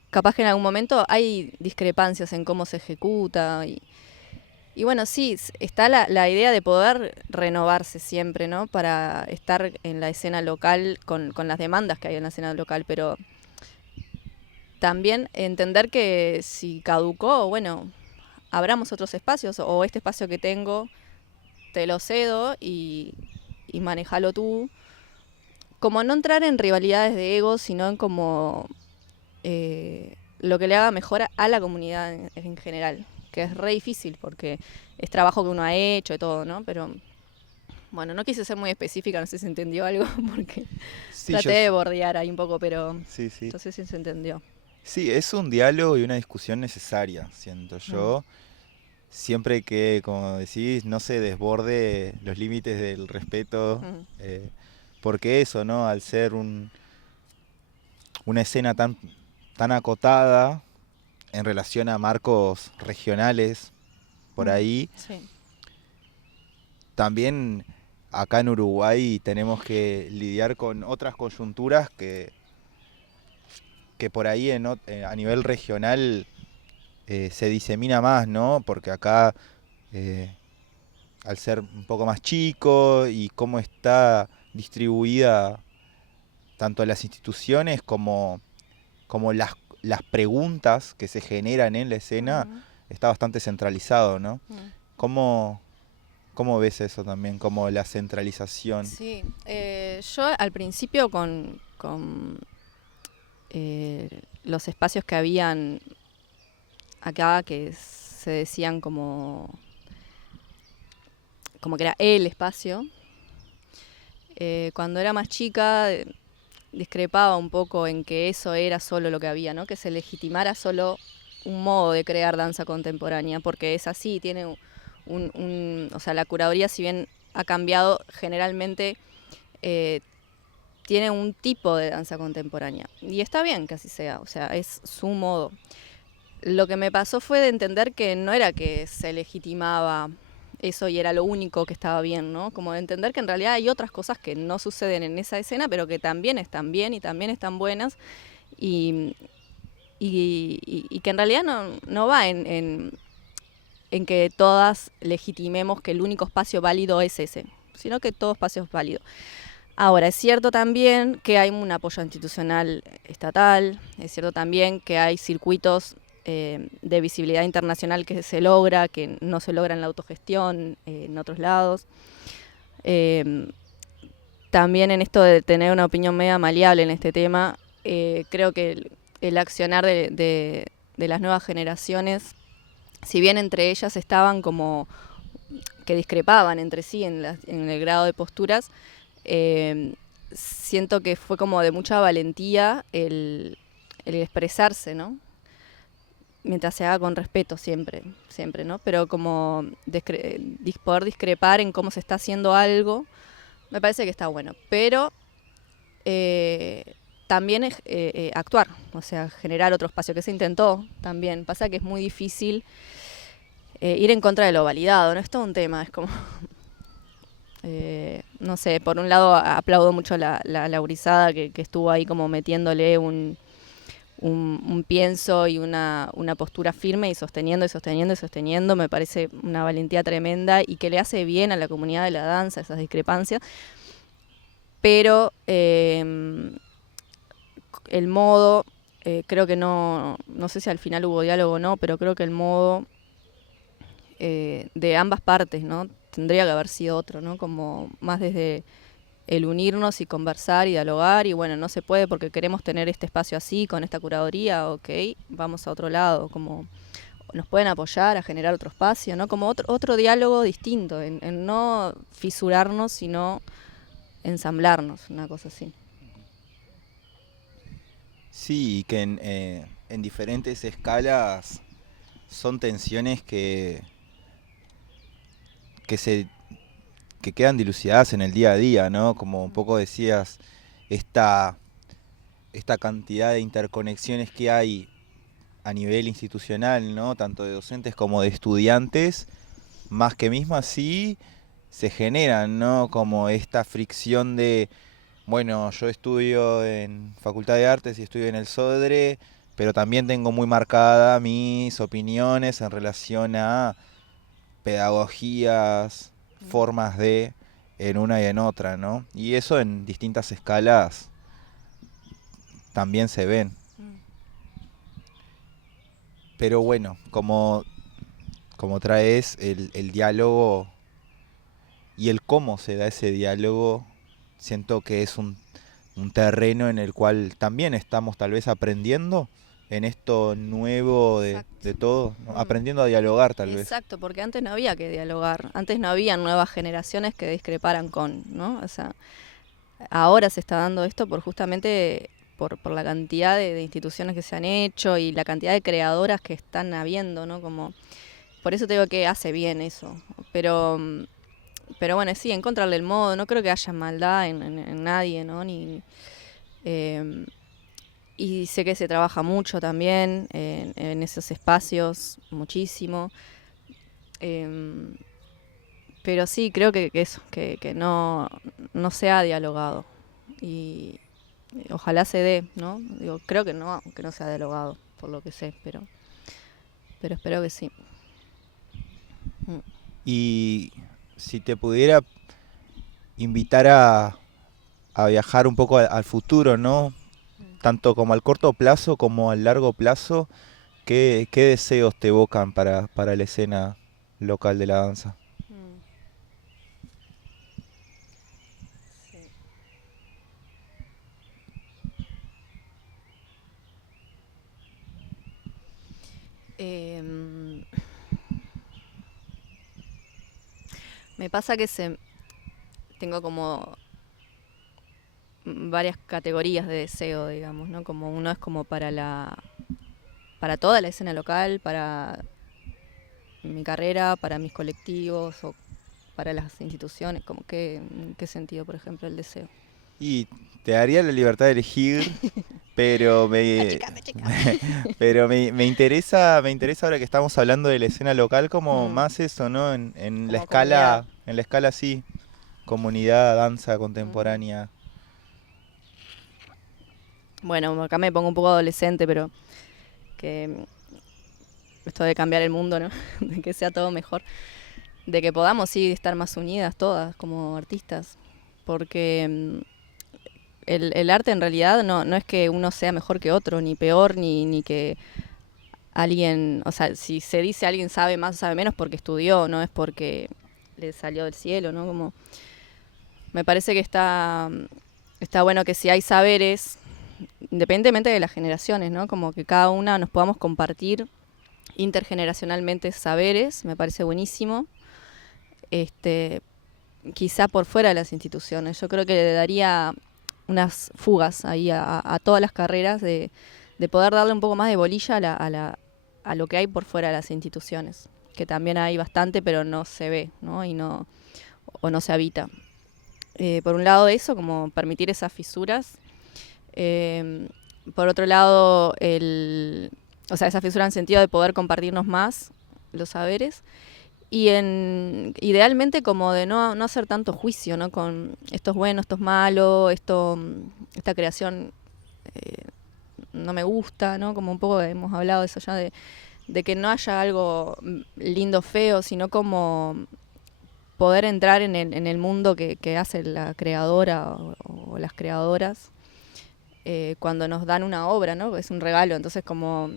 capaz que en algún momento hay discrepancias en cómo se ejecuta y bueno, sí, está la idea de poder renovarse siempre, ¿no? Para estar en la escena local con las demandas que hay en la escena local, pero también entender que si caducó, bueno, abramos otros espacios, o este espacio que tengo te lo cedo y manejalo tú. Como no entrar en rivalidades de egos, sino en como lo que le haga mejor a la comunidad en general, que es re difícil porque es trabajo que uno ha hecho y todo, ¿no? Pero bueno, no quise ser muy específica, no sé si se entendió algo, porque Sí, traté de bordear ahí un poco, pero sí, sí. no sé si se entendió. Sí, es un diálogo y una discusión necesaria, siento yo. Siempre que, como decís, no se desborde los límites del respeto, porque eso, ¿no? Al ser una escena tan acotada en relación a marcos regionales por ahí, Sí. también acá en Uruguay tenemos que lidiar con otras coyunturas que por ahí a nivel regional se disemina más, ¿no? Porque acá, al ser un poco más chico y cómo está distribuida tanto las instituciones como las preguntas que se generan en la escena, está bastante centralizado, ¿no? ¿Cómo ves eso también, como la centralización? Sí, yo al principio con los espacios que habían acá, que se decían como que era el espacio, cuando era más chica discrepaba un poco en que eso era solo lo que había, ¿no? Que se legitimara solo un modo de crear danza contemporánea, porque es así, tiene o sea, la curaduría, si bien ha cambiado, generalmente tiene un tipo de danza contemporánea. Y está bien que así sea, o sea, es su modo. Lo que me pasó fue de entender que no era que se legitimaba eso y era lo único que estaba bien, ¿no? Como de entender que en realidad hay otras cosas que no suceden en esa escena, pero que también están bien y también están buenas, y que en realidad no va en que todas legitimemos que el único espacio válido es ese, sino que todo espacio es válido. Ahora, es cierto también que hay un apoyo institucional estatal, es cierto también que hay circuitos de visibilidad internacional que se logra, que no se logra en la autogestión en otros lados. Eh, También en esto de tener una opinión media maleable en este tema, creo que el accionar de las nuevas generaciones, si bien entre ellas estaban como que discrepaban entre sí en el grado de posturas, siento que fue como de mucha valentía el expresarse, ¿no? Mientras se haga con respeto siempre, siempre, ¿no? Pero como poder discrepar en cómo se está haciendo algo, me parece que está bueno. Pero también es actuar, o sea, generar otro espacio, que se intentó también. Pasa que es muy difícil ir en contra de lo validado, ¿no? Es todo un tema, es como... no sé, por un lado aplaudo mucho la gurizada que estuvo ahí como metiéndole un pienso y una postura firme y sosteniendo y sosteniendo y sosteniendo. Me parece una valentía tremenda y que le hace bien a la comunidad de la danza esas discrepancias. Pero el modo, creo que no sé si al final hubo diálogo o no, pero creo que el modo de ambas partes, ¿no? Tendría que haber sido otro, ¿no? Como más desde el unirnos y conversar y dialogar, y bueno, no se puede porque queremos tener este espacio así, con esta curaduría, ok, vamos a otro lado, como nos pueden apoyar a generar otro espacio, ¿no? Como otro diálogo distinto, en no fisurarnos, sino ensamblarnos, una cosa así. Sí, y que en diferentes escalas son tensiones que se que quedan dilucidadas en el día a día, ¿no? Como un poco decías, esta, esta cantidad de interconexiones que hay a nivel institucional, ¿no? Tanto de docentes como de estudiantes, más que mismo así se generan, ¿no? Como esta fricción de, bueno, yo estudio en Facultad de Artes y estudio en el SODRE, pero también tengo muy marcada mis opiniones en relación a pedagogías, formas de en una y en otra, ¿no? Y eso en distintas escalas también se ven. Pero bueno, como traes el diálogo y el cómo se da ese diálogo, siento que es un terreno en el cual también estamos tal vez aprendiendo en esto nuevo de todo, ¿no? Aprendiendo a dialogar tal vez. Exacto, porque antes no había que dialogar, antes no había nuevas generaciones que discreparan con, ¿no? O sea, ahora se está dando esto por justamente por la cantidad de instituciones que se han hecho y la cantidad de creadoras que están habiendo, ¿no? Como, por eso te digo que hace bien eso, pero bueno, sí, encontrarle el modo, no creo que haya maldad en nadie, ¿no? Eh, y sé que se trabaja mucho también en esos espacios, muchísimo. Eh, pero sí, creo que eso, que no se ha dialogado. Y ojalá se dé, ¿no? Digo, creo que no se ha dialogado, por lo que sé, pero espero que sí. Mm. Y si te pudiera invitar a viajar un poco al futuro, ¿no? Tanto como al corto plazo como al largo plazo, ¿qué deseos te evocan para la escena local de la danza? Mm. Sí. Em, Me pasa que tengo como varias categorías de deseo, digamos, ¿no? Como uno es como para toda la escena local, para mi carrera, para mis colectivos o para las instituciones, como en qué sentido, por ejemplo, el deseo. Y te daría la libertad de elegir, pero Achicame, achicame. me interesa ahora que estamos hablando de la escena local como Mm, más eso, ¿no? como comunidad. En la escala sí, comunidad, danza Ujú. contemporánea. Bueno, acá me pongo un poco adolescente, pero que esto de cambiar el mundo, ¿no? De que sea todo mejor. De que podamos, sí, estar más unidas todas como artistas. porque el arte en realidad no es que uno sea mejor que otro, ni peor, ni que alguien, o sea, si se dice alguien sabe más o sabe menos porque estudió, no es porque le salió del cielo, ¿no? Como me parece que está bueno que si hay saberes, independientemente de las generaciones, ¿no? Como que cada una nos podamos compartir intergeneracionalmente saberes, me parece buenísimo. Quizá por fuera de las instituciones. Yo creo que le daría unas fugas ahí a todas las carreras de poder darle un poco más de bolilla a lo que hay por fuera de las instituciones, que también hay bastante, pero no se ve, ¿no? O no se habita. Por un lado eso, como permitir esas fisuras. Por otro lado, esa fisura en sentido de poder compartirnos más los saberes. Y idealmente como de no hacer tanto juicio, ¿no? Con esto es bueno, esto es malo, esta creación no me gusta, ¿no? Como un poco hemos hablado de eso ya, de que no haya algo lindo o feo, sino como poder entrar en el mundo que hace la creadora o las creadoras cuando nos dan una obra, ¿no? Es un regalo, entonces como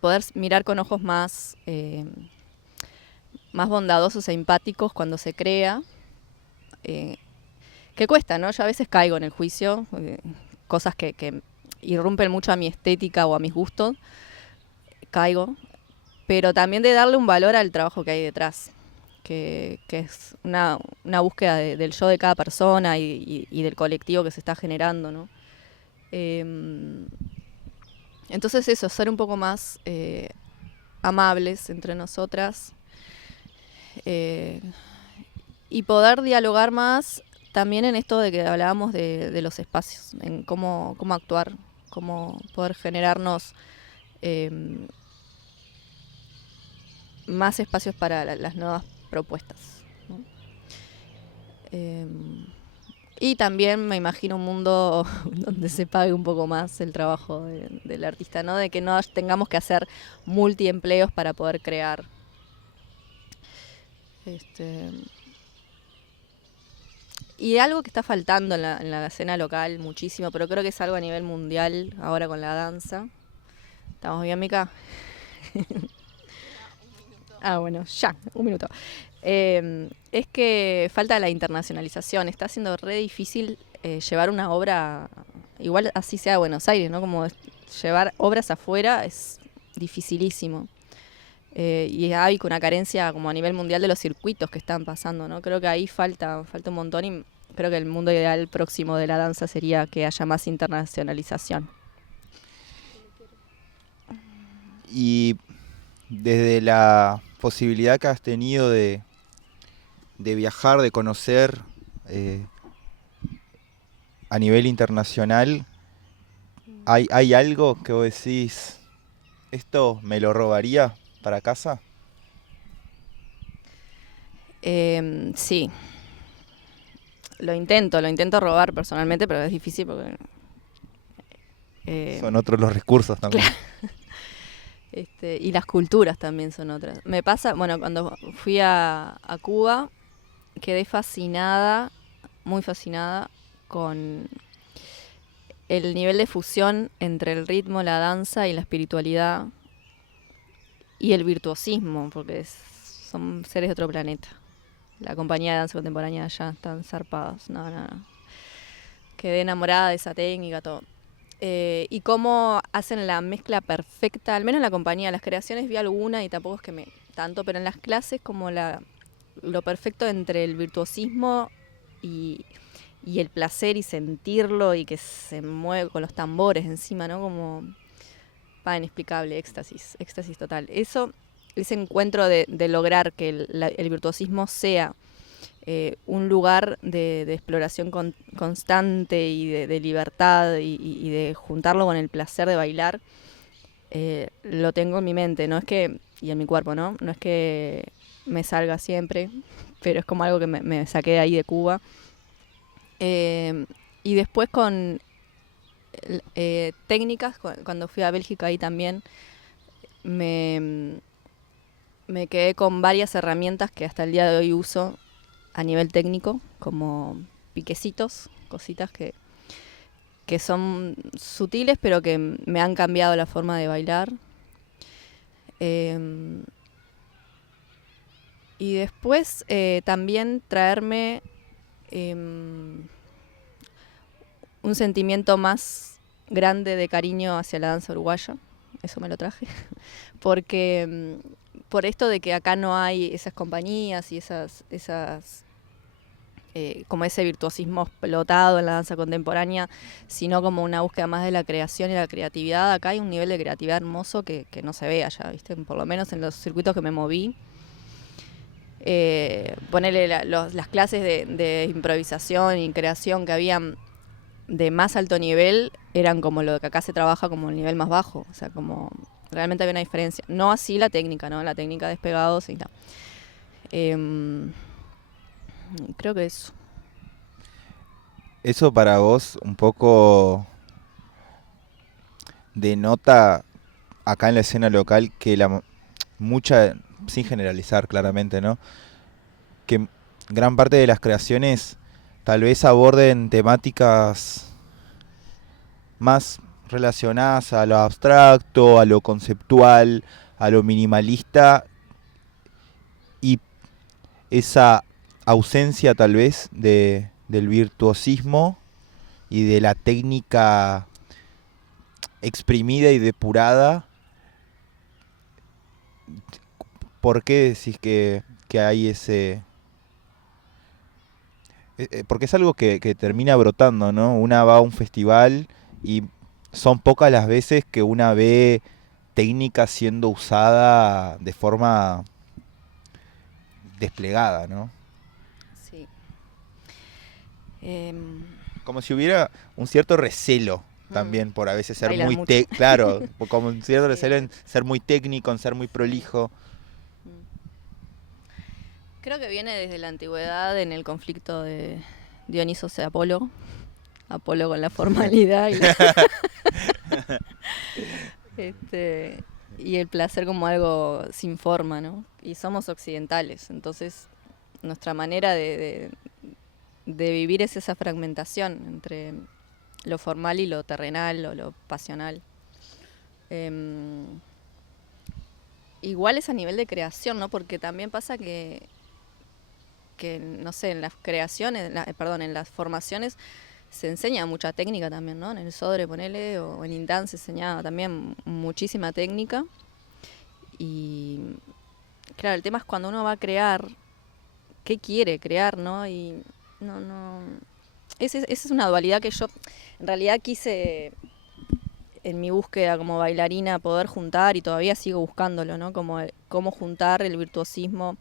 poder mirar con ojos más bondadosos e empáticos cuando se crea, que cuesta, ¿no? Yo a veces caigo en el juicio, cosas que irrumpen mucho a mi estética o a mis gustos, caigo, pero también de darle un valor al trabajo que hay detrás, que es una búsqueda del yo de cada persona y del colectivo que se está generando, ¿no? Entonces eso, ser un poco más amables entre nosotras, y poder dialogar más también en esto de que hablábamos de los espacios, en cómo actuar, cómo poder generarnos más espacios para las nuevas propuestas, ¿no? Y también me imagino un mundo donde se pague un poco más el trabajo del artista, ¿no? De que no tengamos que hacer multiempleos para poder crear. Y algo que está faltando en la escena local muchísimo, pero creo que es algo a nivel mundial ahora con la danza. ¿Estamos bien, Mica? Bueno, ya, un minuto. Es que falta la internacionalización. Está siendo re difícil llevar una obra, igual así sea Buenos Aires, ¿no? Como llevar obras afuera es dificilísimo. Y hay una carencia como a nivel mundial de los circuitos que están pasando, ¿no? Creo que ahí falta un montón y creo que el mundo ideal próximo de la danza sería que haya más internacionalización. Y desde la posibilidad que has tenido de viajar, de conocer a nivel internacional, ¿hay algo que vos decís, esto me lo robaría para casa? Sí. Lo intento robar personalmente, pero es difícil porque... Son otros los recursos también. Claro. Y las culturas también son otras. Me pasa, bueno, cuando fui a Cuba, quedé fascinada, muy fascinada, con el nivel de fusión entre el ritmo, la danza y la espiritualidad y el virtuosismo, porque son seres de otro planeta. La compañía de danza contemporánea allá están zarpados. No. Quedé enamorada de esa técnica, todo. Y cómo hacen la mezcla perfecta, al menos en la compañía. Las creaciones vi alguna y tampoco es que me tanto, pero en las clases como lo perfecto entre el virtuosismo y el placer y sentirlo y que se mueve con los tambores encima, ¿no? Como inexplicable, éxtasis total. Ese encuentro de lograr que el virtuosismo sea un lugar de exploración constante y de libertad y de juntarlo con el placer de bailar, lo tengo en mi mente, no es que, y en mi cuerpo, ¿no? No es que me salga siempre, pero es como algo que me saqué de ahí de Cuba. Y después con técnicas, cuando fui a Bélgica ahí también, me quedé con varias herramientas que hasta el día de hoy uso a nivel técnico, como piquecitos, cositas que son sutiles, pero que me han cambiado la forma de bailar. Y después también traerme un sentimiento más grande de cariño hacia la danza uruguaya. Eso me lo traje. Porque por esto de que acá no hay esas compañías y esas como ese virtuosismo explotado en la danza contemporánea, sino como una búsqueda más de la creación y la creatividad. Acá hay un nivel de creatividad hermoso que no se ve allá, ¿viste? Por lo menos en los circuitos que me moví. Ponerle las clases de improvisación y creación que habían de más alto nivel eran como lo que acá se trabaja como el nivel más bajo. O sea, como realmente había una diferencia. No así la técnica, ¿no? La técnica de despegados y tal. Creo que eso. Eso para vos un poco denota acá en la escena local que mucha, sin generalizar claramente, ¿no? Que gran parte de las creaciones tal vez aborden temáticas más relacionadas a lo abstracto, a lo conceptual, a lo minimalista, y esa ausencia tal vez del virtuosismo y de la técnica exprimida y depurada. ¿Por qué decís que hay ese...? Porque es algo que termina brotando, ¿no? Una va a un festival y son pocas las veces que una ve técnica siendo usada de forma desplegada, ¿no? Sí. Como si hubiera un cierto recelo también por a veces ser Bailan muy mucho. claro, como un cierto Sí. recelo en ser muy técnico, en ser muy prolijo. Creo que viene desde la antigüedad en el conflicto de Dionisos y Apolo. Apolo con la formalidad y el placer como algo sin forma, ¿no? Y somos occidentales, entonces nuestra manera de vivir es esa fragmentación entre lo formal y lo terrenal o lo pasional. Igual es a nivel de creación, ¿no? Porque también pasa que no sé, en las creaciones, en las formaciones se enseña mucha técnica también, ¿no? En el Sodre, ponele, o en Indán se enseñaba también muchísima técnica. Y claro, el tema es cuando uno va a crear, ¿qué quiere crear, no? Y no. Esa es una dualidad que yo en realidad quise en mi búsqueda como bailarina poder juntar y todavía sigo buscándolo, ¿no? Como cómo juntar el virtuosismo.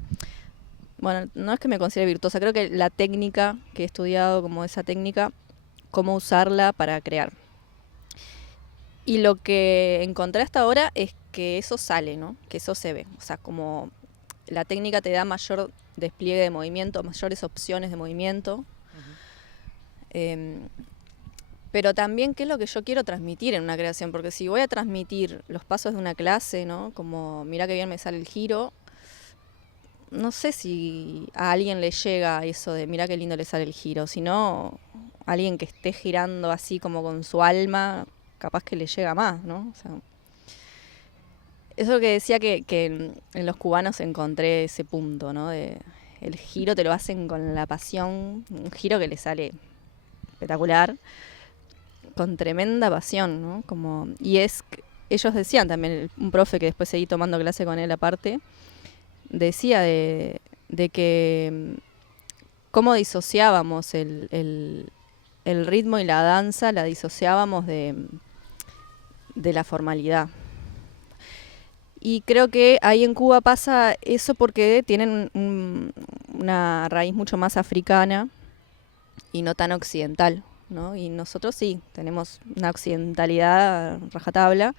Bueno, no es que me considere virtuosa, creo que la técnica que he estudiado, como esa técnica, cómo usarla para crear. Y lo que encontré hasta ahora es que eso sale, ¿no? Que eso se ve. O sea, como la técnica te da mayor despliegue de movimiento, mayores opciones de movimiento. Pero también qué es lo que yo quiero transmitir en una creación, porque si voy a transmitir los pasos de una clase, ¿no? Como mirá que bien me sale el giro, no sé si a alguien le llega eso de mirá qué lindo le sale el giro, sino alguien que esté girando así como con su alma, capaz que le llega más, ¿no? O sea, eso que decía que en los cubanos encontré ese punto, ¿no? De el giro te lo hacen con la pasión, un giro que le sale espectacular, con tremenda pasión, ¿no? Como, y ellos decían también, un profe que después seguí tomando clase con él aparte, decía de que cómo disociábamos el ritmo y la danza, la disociábamos de la formalidad. Y creo que ahí en Cuba pasa eso porque tienen una raíz mucho más africana y no tan occidental, ¿no? Y nosotros sí, tenemos una occidentalidad rajatabla.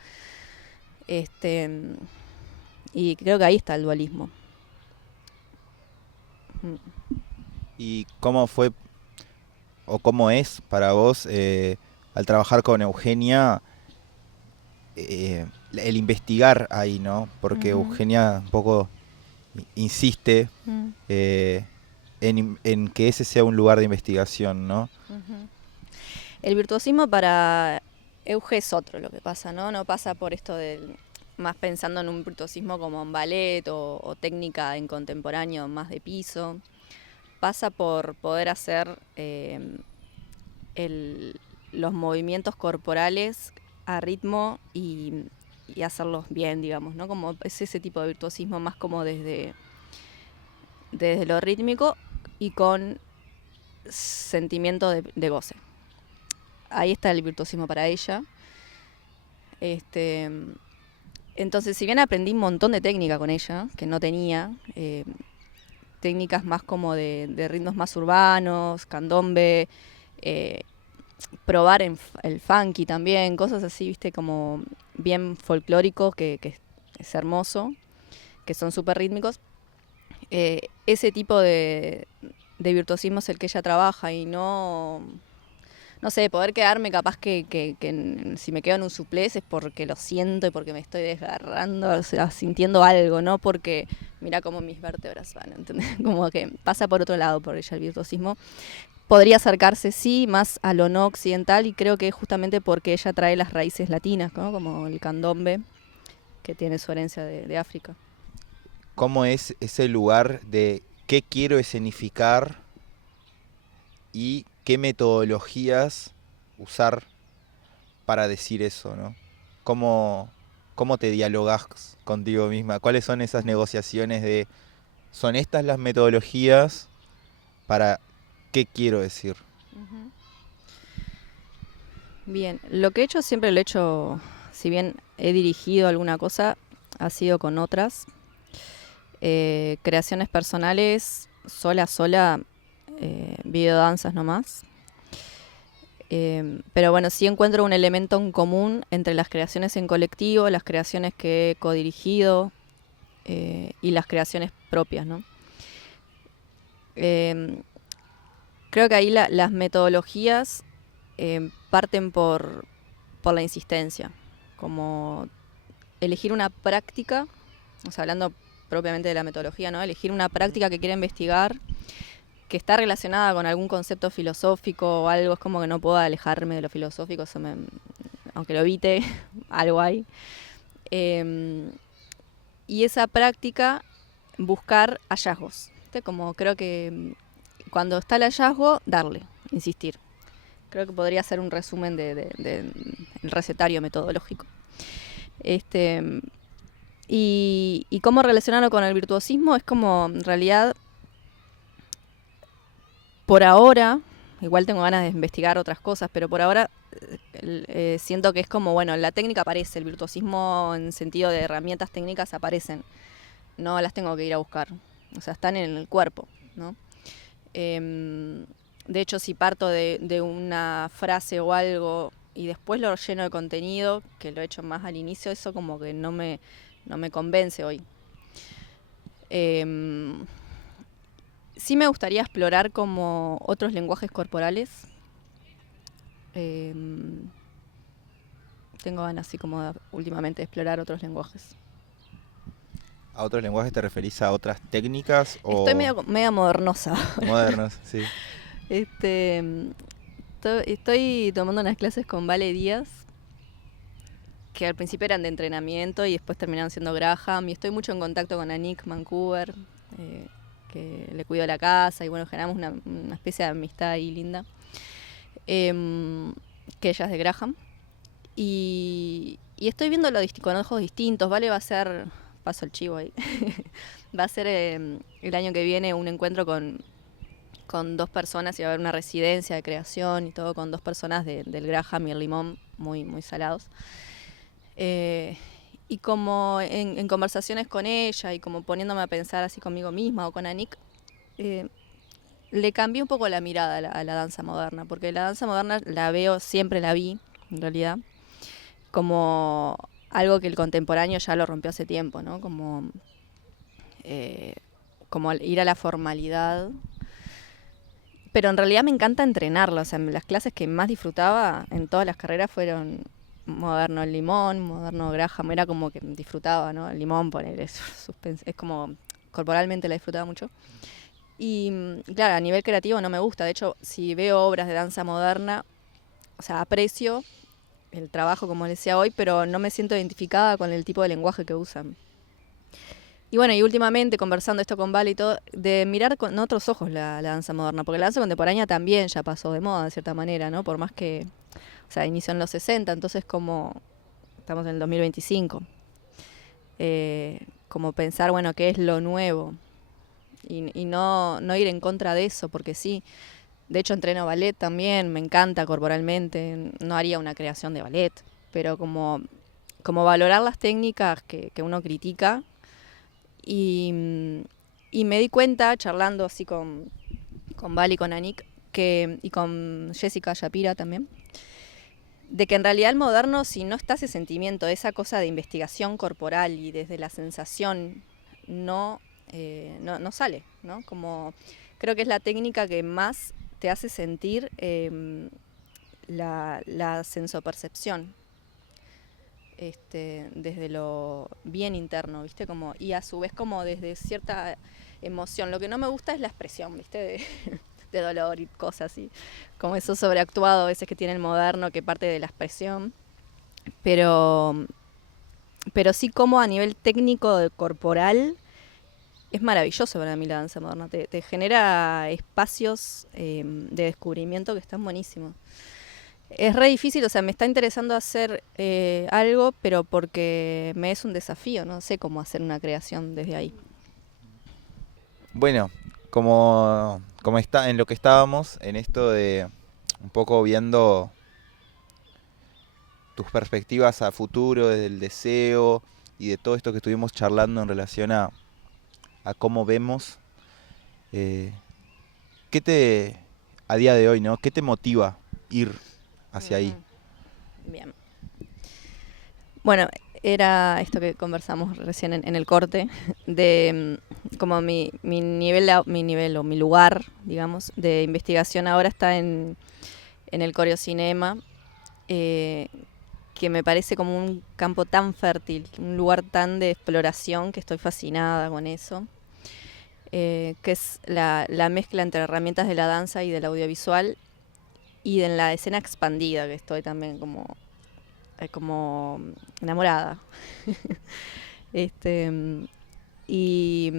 Y creo que ahí está el dualismo. ¿Y cómo fue o cómo es para vos al trabajar con Eugenia el investigar ahí, ¿no? Porque Eugenia un poco insiste en que ese sea un lugar de investigación, ¿no? Ujú. El virtuosismo para Euge es otro lo que pasa, ¿no? No pasa por esto del más pensando en un virtuosismo como en ballet o técnica en contemporáneo más de piso. Pasa por poder hacer el- los movimientos corporales a ritmo y hacerlos bien, digamos, ¿no? Como es ese tipo de virtuosismo más como desde lo rítmico y con sentimiento de goce. Ahí está el virtuosismo para ella. Este, entonces, si bien aprendí un montón de técnica con ella, que no tenía, técnicas más como de ritmos más urbanos, candombe, eh, probar en el funky también, cosas así, viste, como bien folclóricos, que es hermoso, que son súper rítmicos. Ese tipo de virtuosismo es el que ella trabaja y no sé, poder quedarme capaz que si me quedo en un suplés es porque lo siento y porque me estoy desgarrando, o sea, sintiendo algo, no porque mira cómo mis vértebras van, ¿entendés? Como que pasa por otro lado por ella el virtuosismo. Podría acercarse, sí, más a lo no occidental y creo que es justamente porque ella trae las raíces latinas, ¿no? Como el candombe, que tiene su herencia de África. ¿Cómo es ese lugar de qué quiero escenificar y qué metodologías usar para decir eso, ¿no? ¿Cómo, cómo te dialogas contigo misma? ¿Cuáles son esas negociaciones de, son estas las metodologías para qué quiero decir? Uh-huh. Bien, lo que he hecho siempre lo he hecho, si bien he dirigido alguna cosa, ha sido con otras. Creaciones personales, sola, videodanzas nomás. Pero bueno, sí encuentro un elemento en común entre las creaciones en colectivo, las creaciones que he codirigido y las creaciones propias, ¿no? Eh, Creo que ahí las metodologías parten por la insistencia, como elegir una práctica, o sea, hablando propiamente de la metodología, ¿no? Elegir una práctica que quiera investigar, que está relacionada con algún concepto filosófico o algo, es como que no puedo alejarme de lo filosófico, aunque lo evite, algo hay. Y esa práctica, buscar hallazgos, ¿viste? Como creo que cuando está el hallazgo, darle, insistir. Creo que podría ser un resumen de el recetario metodológico. Este, y cómo relacionarlo con el virtuosismo es como, en realidad, por ahora, igual tengo ganas de investigar otras cosas, pero por ahora siento que es como, bueno, la técnica aparece, el virtuosismo en sentido de herramientas técnicas aparecen, no las tengo que ir a buscar, o sea, están en el cuerpo, ¿no? De hecho, si parto de una frase o algo y después lo lleno de contenido, que lo he hecho más al inicio, eso como que no me convence hoy. Sí me gustaría explorar como otros lenguajes corporales. Tengo ganas así como últimamente de explorar otros lenguajes. ¿A otros lenguajes te referís a otras técnicas Estoy o media modernosa ahora. modernos? Sí. Estoy tomando unas clases con Vale Díaz, que al principio eran de entrenamiento y después terminaron siendo Graham. Y estoy mucho en contacto con Anik Vancouver, que le cuido la casa y bueno, generamos una especie de amistad ahí linda. Que ella es de Graham. Y estoy viendo con ojos distintos. Vale va a ser, paso el chivo ahí, va a ser el año que viene un encuentro con dos personas y va a haber una residencia de creación y todo con dos personas del Graham y el Limón muy, muy salados. Y como en conversaciones con ella y como poniéndome a pensar así conmigo misma o con Anik, le cambié un poco la mirada a la danza moderna, porque la danza moderna la veo, siempre la vi, en realidad, como algo que el contemporáneo ya lo rompió hace tiempo, ¿no? Como ir a la formalidad. Pero en realidad me encanta entrenarlo, o sea, las clases que más disfrutaba en todas las carreras fueron moderno el Limón, moderno Graham, era como que disfrutaba, ¿no? El Limón, poner es como corporalmente la disfrutaba mucho. Y claro, a nivel creativo no me gusta. De hecho, si veo obras de danza moderna, o sea, aprecio el trabajo, como les decía hoy, pero no me siento identificada con el tipo de lenguaje que usan. Y bueno, y últimamente conversando esto con Vale y todo, de mirar con otros ojos la danza moderna, porque la danza contemporánea también ya pasó de moda de cierta manera, ¿no? Por más que, o sea, inició en los 60, entonces como estamos en el 2025, como pensar, bueno, qué es lo nuevo y no ir en contra de eso, porque sí, de hecho entreno ballet también, me encanta corporalmente, no haría una creación de ballet, pero como valorar las técnicas que uno critica y, y me di cuenta, charlando así con Val y con Anik, y con Jessica Shapira también, de que en realidad el moderno, si no está ese sentimiento, esa cosa de investigación corporal y desde la sensación, no sale, ¿no? Como creo que es la técnica que más te hace sentir la sensopercepción. Desde lo bien interno, ¿viste? Como, y a su vez como desde cierta emoción. Lo que no me gusta es la expresión, ¿viste? De dolor y cosas así. Como eso sobreactuado a veces que tiene el moderno, que parte de la expresión. Pero, pero sí como a nivel técnico, corporal, es maravilloso para mí la danza moderna. Te genera espacios de descubrimiento que están buenísimos. Es re difícil, o sea, me está interesando hacer algo, pero porque me es un desafío, no sé cómo hacer una creación desde ahí. Bueno, como está en lo que estábamos, en esto de un poco viendo tus perspectivas a futuro, desde el deseo y de todo esto que estuvimos charlando en relación a cómo vemos, eh, ¿qué te, a día de hoy, ¿no? ¿Qué te motiva ir hacia ahí? Bien. Bueno, era esto que conversamos recién en el corte, de como mi nivel o mi lugar, digamos, de investigación ahora está en el coreocinema, que me parece como un campo tan fértil, un lugar tan de exploración que estoy fascinada con eso, que es la mezcla entre herramientas de la danza y del audiovisual y en la escena expandida que estoy también como enamorada. este y,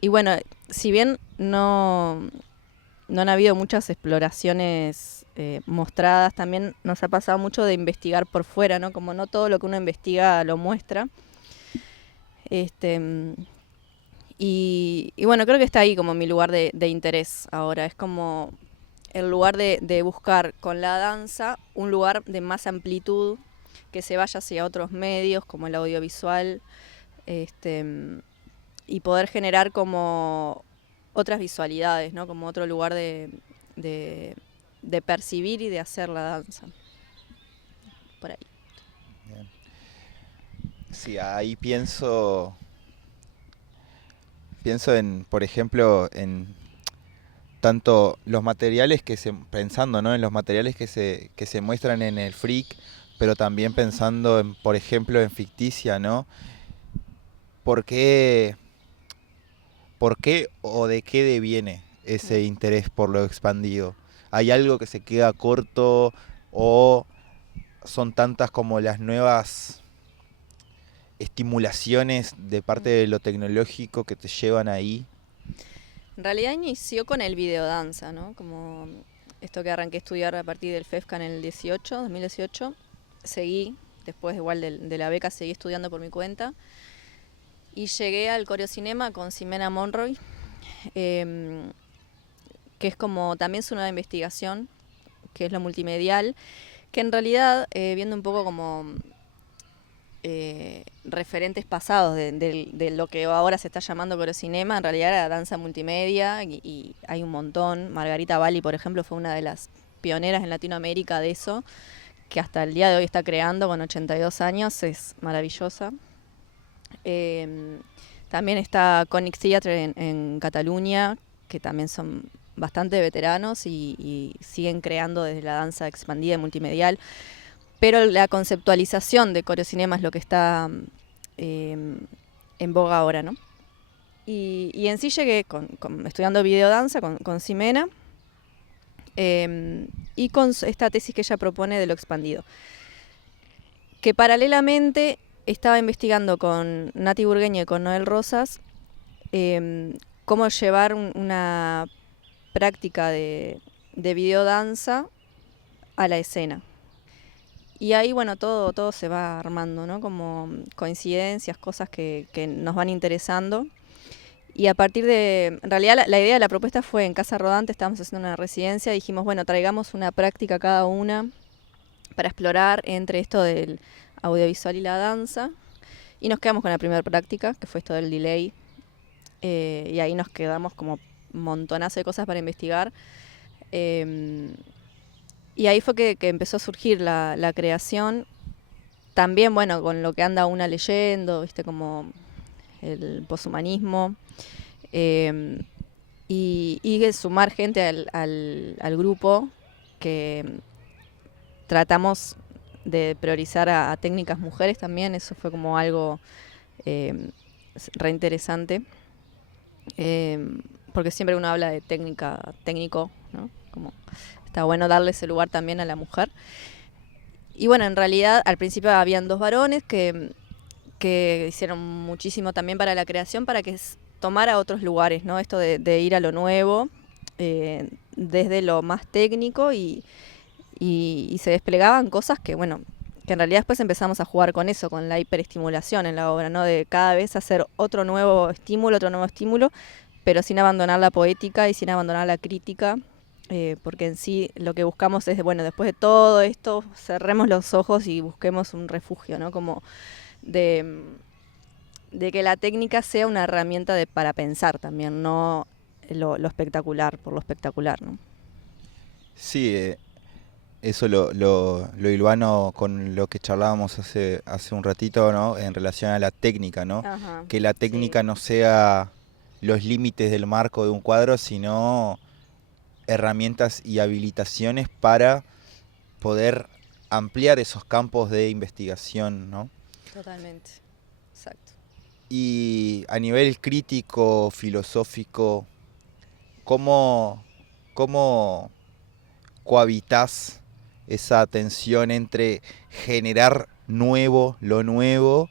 y bueno, si bien no han habido muchas exploraciones mostradas, también nos ha pasado mucho de investigar por fuera, ¿no? Como no todo lo que uno investiga lo muestra. Este, y bueno, creo que está ahí como mi lugar de interés ahora. Es como el lugar de buscar con la danza un lugar de más amplitud, que se vaya hacia otros medios como el audiovisual, y poder generar como otras visualidades, ¿no? Como otro lugar de, de percibir y de hacer la danza. Por ahí. Bien. Sí, ahí pienso en, por ejemplo, en tanto los materiales pensando, ¿no? En los materiales que se muestran en el Freak, pero también pensando en, por ejemplo, en Ficticia, ¿no? ¿Por qué, por qué o de qué deviene ese interés por lo expandido? ¿Hay algo que se queda corto o son tantas como las nuevas estimulaciones de parte de lo tecnológico que te llevan ahí? En realidad inició con el videodanza, ¿no? Como esto que arranqué a estudiar a partir del FEFCA en el 2018. Seguí, después igual de la beca, seguí estudiando por mi cuenta. Y llegué al coreocinema con Ximena Monroy, que es como también es una investigación, que es lo multimedial, que en realidad, viendo un poco como referentes pasados de lo que ahora se está llamando coreocinema, en realidad era danza multimedia y hay un montón. Margarita Bali, por ejemplo, fue una de las pioneras en Latinoamérica de eso, que hasta el día de hoy está creando con 82 años, es maravillosa. También está Conic Theatre en Cataluña, que también son bastante veteranos y siguen creando desde la danza expandida y multimedial. Pero la conceptualización de coreocinema es lo que está en boga ahora, ¿no? Y en sí llegué estudiando videodanza con Ximena, y con esta tesis que ella propone de lo expandido. Que paralelamente estaba investigando con Nati Burgueño y con Noel Rosas cómo llevar una práctica de videodanza a la escena. Y ahí, bueno, todo se va armando, ¿no? Como coincidencias, cosas que nos van interesando. Y a partir de, en realidad la idea de la propuesta fue en Casa Rodante, estábamos haciendo una residencia, y dijimos, bueno, traigamos una práctica cada una para explorar entre esto del audiovisual y la danza. Y nos quedamos con la primera práctica, que fue esto del delay. Y ahí nos quedamos como un montonazo de cosas para investigar. Y ahí fue que empezó a surgir la creación. También, bueno, con lo que anda una leyendo, viste, como el poshumanismo. Y sumar gente al grupo, que tratamos de priorizar a técnicas mujeres también. Eso fue como algo re interesante, porque siempre uno habla de técnico, ¿no? Como está bueno darle ese lugar también a la mujer. Y bueno, en realidad al principio habían 2 varones que hicieron muchísimo también para la creación, para que tomara otros lugares, ¿no? Esto de ir a lo nuevo, desde lo más técnico, y se desplegaban cosas que, bueno, que en realidad después empezamos a jugar con eso, con la hiperestimulación en la obra, ¿no? De cada vez hacer otro nuevo estímulo, pero sin abandonar la poética y sin abandonar la crítica, porque en sí lo que buscamos es, bueno, después de todo esto, cerremos los ojos y busquemos un refugio, ¿no? Como de que la técnica sea una herramienta para pensar también, no lo espectacular por lo espectacular, ¿no? Sí, eso lo hilvano con lo que charlábamos hace un ratito, ¿no? En relación a la técnica, ¿no? Ajá, Que la técnica sí. no sea los límites del marco de un cuadro, sino herramientas y habilitaciones para poder ampliar esos campos de investigación, ¿no? Totalmente, exacto. Y a nivel crítico, filosófico, ¿cómo, cómo cohabitas esa tensión entre generar lo nuevo,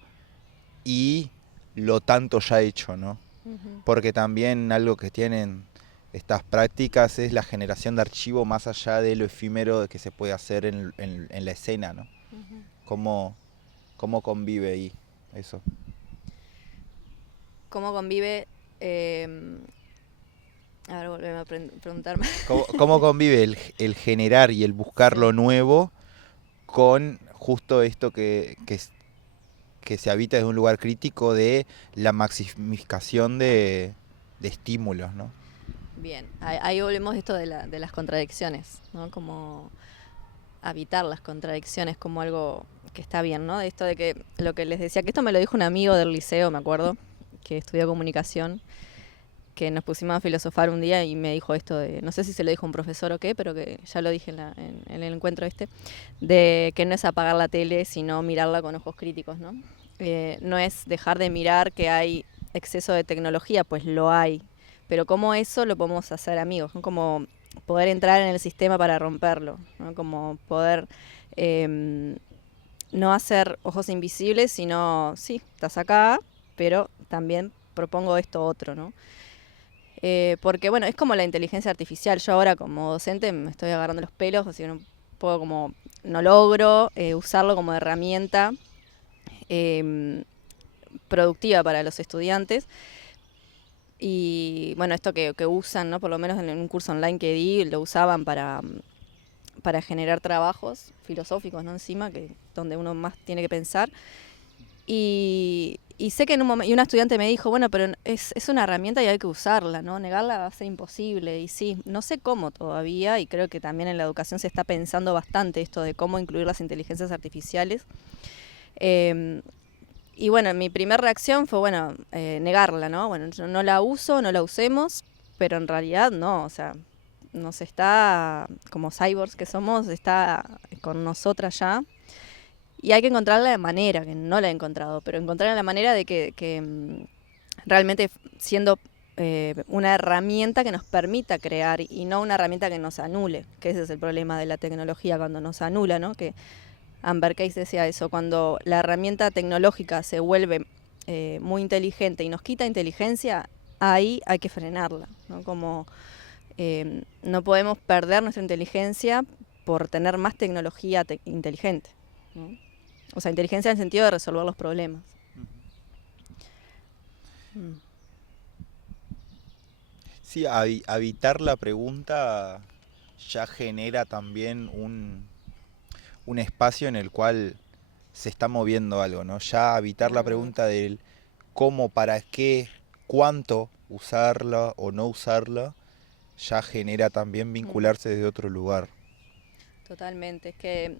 y lo tanto ya hecho, ¿no? Uh-huh. Porque también algo que tienen estas prácticas es la generación de archivo más allá de lo efímero que se puede hacer en la escena, ¿no? Uh-huh. ¿Cómo convive ahí eso? ¿Cómo convive? A ver, volveme a preguntarme. ¿Cómo convive el generar y el buscar lo Sí. nuevo con justo esto que se habita desde un lugar crítico de la maximización de estímulos, ¿no? Bien, ahí volvemos a esto de las contradicciones, ¿no? Como habitar las contradicciones como algo que está bien, ¿no? De esto de que lo que les decía, que esto me lo dijo un amigo del liceo, me acuerdo, que estudió comunicación, que nos pusimos a filosofar un día y me dijo esto de, no sé si se lo dijo un profesor o qué, pero que ya lo dije en el encuentro de que no es apagar la tele, sino mirarla con ojos críticos, ¿no? No es dejar de mirar que hay exceso de tecnología, pues lo hay, pero cómo eso lo podemos hacer amigos, ¿no? Como poder entrar en el sistema para romperlo, ¿no? Como poder no hacer ojos invisibles, sino, sí, estás acá, pero también propongo esto otro, ¿no? Porque, bueno, es como la inteligencia artificial. Yo ahora como docente me estoy agarrando los pelos, así que no puedo como, no logro usarlo como herramienta productiva para los estudiantes. Y bueno, esto que usan, ¿no? Por lo menos en un curso online que di, lo usaban para generar trabajos filosóficos, ¿no? Encima, donde uno más tiene que pensar. Y sé que en un momento, y una estudiante me dijo, bueno, pero es una herramienta y hay que usarla, ¿no? Negarla va a ser imposible. Y sí, no sé cómo todavía, y creo que también en la educación se está pensando bastante esto de cómo incluir las inteligencias artificiales. Y bueno, mi primera reacción fue, bueno, negarla, ¿no? Bueno, yo no la uso, no la usemos, pero en realidad no, o sea, nos está, como cyborgs que somos, está con nosotras ya. Y hay que encontrar la manera, que no la he encontrado, pero encontrar la manera de que realmente siendo una herramienta que nos permita crear y no una herramienta que nos anule, que ese es el problema de la tecnología cuando nos anula, ¿no? Que Amber Case decía eso, cuando la herramienta tecnológica se vuelve muy inteligente y nos quita inteligencia, ahí hay que frenarla, ¿no? Como no podemos perder nuestra inteligencia por tener más tecnología inteligente, ¿no? O sea, inteligencia en el sentido de resolver los problemas. Sí, habitar la pregunta ya genera también un espacio en el cual se está moviendo algo, ¿no? Ya habitar la pregunta del cómo, para qué, cuánto usarla o no usarla, ya genera también vincularse desde otro lugar. Totalmente, es que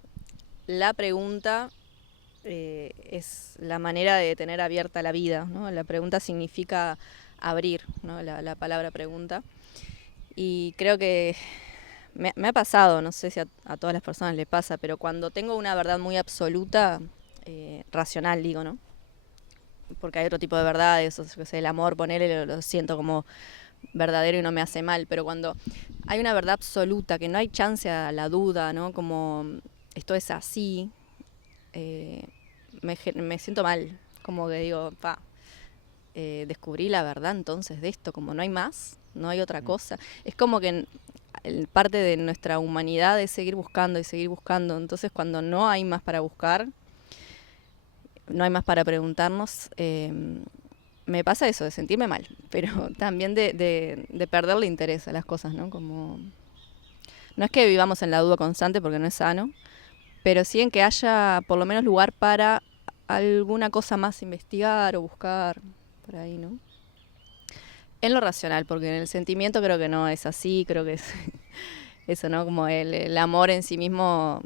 la pregunta es la manera de tener abierta la vida, ¿no? La pregunta significa abrir, ¿no? La palabra pregunta. Y creo que me ha pasado, no sé si a todas las personas les pasa, pero cuando tengo una verdad muy absoluta, racional digo, ¿no? Porque hay otro tipo de verdades, o sea, el amor, ponerle, lo siento como verdadero y no me hace mal, pero cuando hay una verdad absoluta, que no hay chance a la duda, ¿no? Como esto es así, me siento mal, como que digo, descubrí la verdad entonces de esto, como no hay más, no hay otra cosa. Es como que parte de nuestra humanidad es seguir buscando y seguir buscando, entonces cuando no hay más para buscar, no hay más para preguntarnos, me pasa eso, de sentirme mal, pero también de perderle interés a las cosas, ¿no? Como no es que vivamos en la duda constante porque no es sano, pero sí en que haya por lo menos lugar para alguna cosa más investigar o buscar por ahí, ¿no? En lo racional, porque en el sentimiento creo que no es así, creo que es eso, ¿no? Como el amor en sí mismo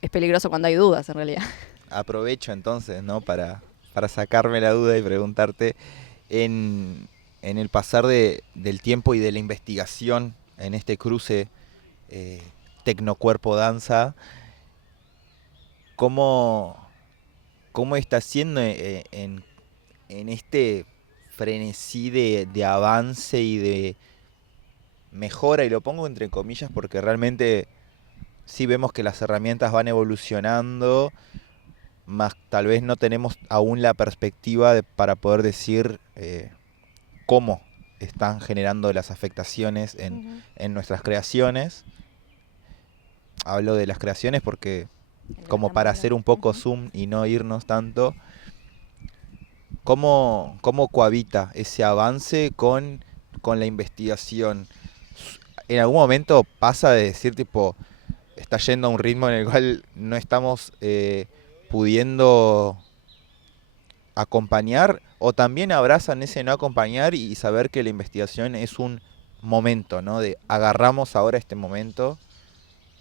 es peligroso cuando hay dudas, en realidad. Aprovecho entonces, ¿no? Para sacarme la duda y preguntarte, en el pasar del tiempo y de la investigación, en este cruce tecnocuerpo-danza, ¿cómo, cómo está siendo en este frenesí de avance y de mejora? Y lo pongo entre comillas porque realmente sí vemos que las herramientas van evolucionando, más tal vez no tenemos aún la perspectiva para poder decir cómo están generando las afectaciones en nuestras creaciones. Hablo de las creaciones porque, como para hacer un poco zoom y no irnos tanto, ¿cómo cohabita ese avance con la investigación? En algún momento pasa de decir tipo, está yendo a un ritmo en el cual no estamos pudiendo acompañar, o también abrazan ese no acompañar y saber que la investigación es un momento, ¿no? De agarramos ahora este momento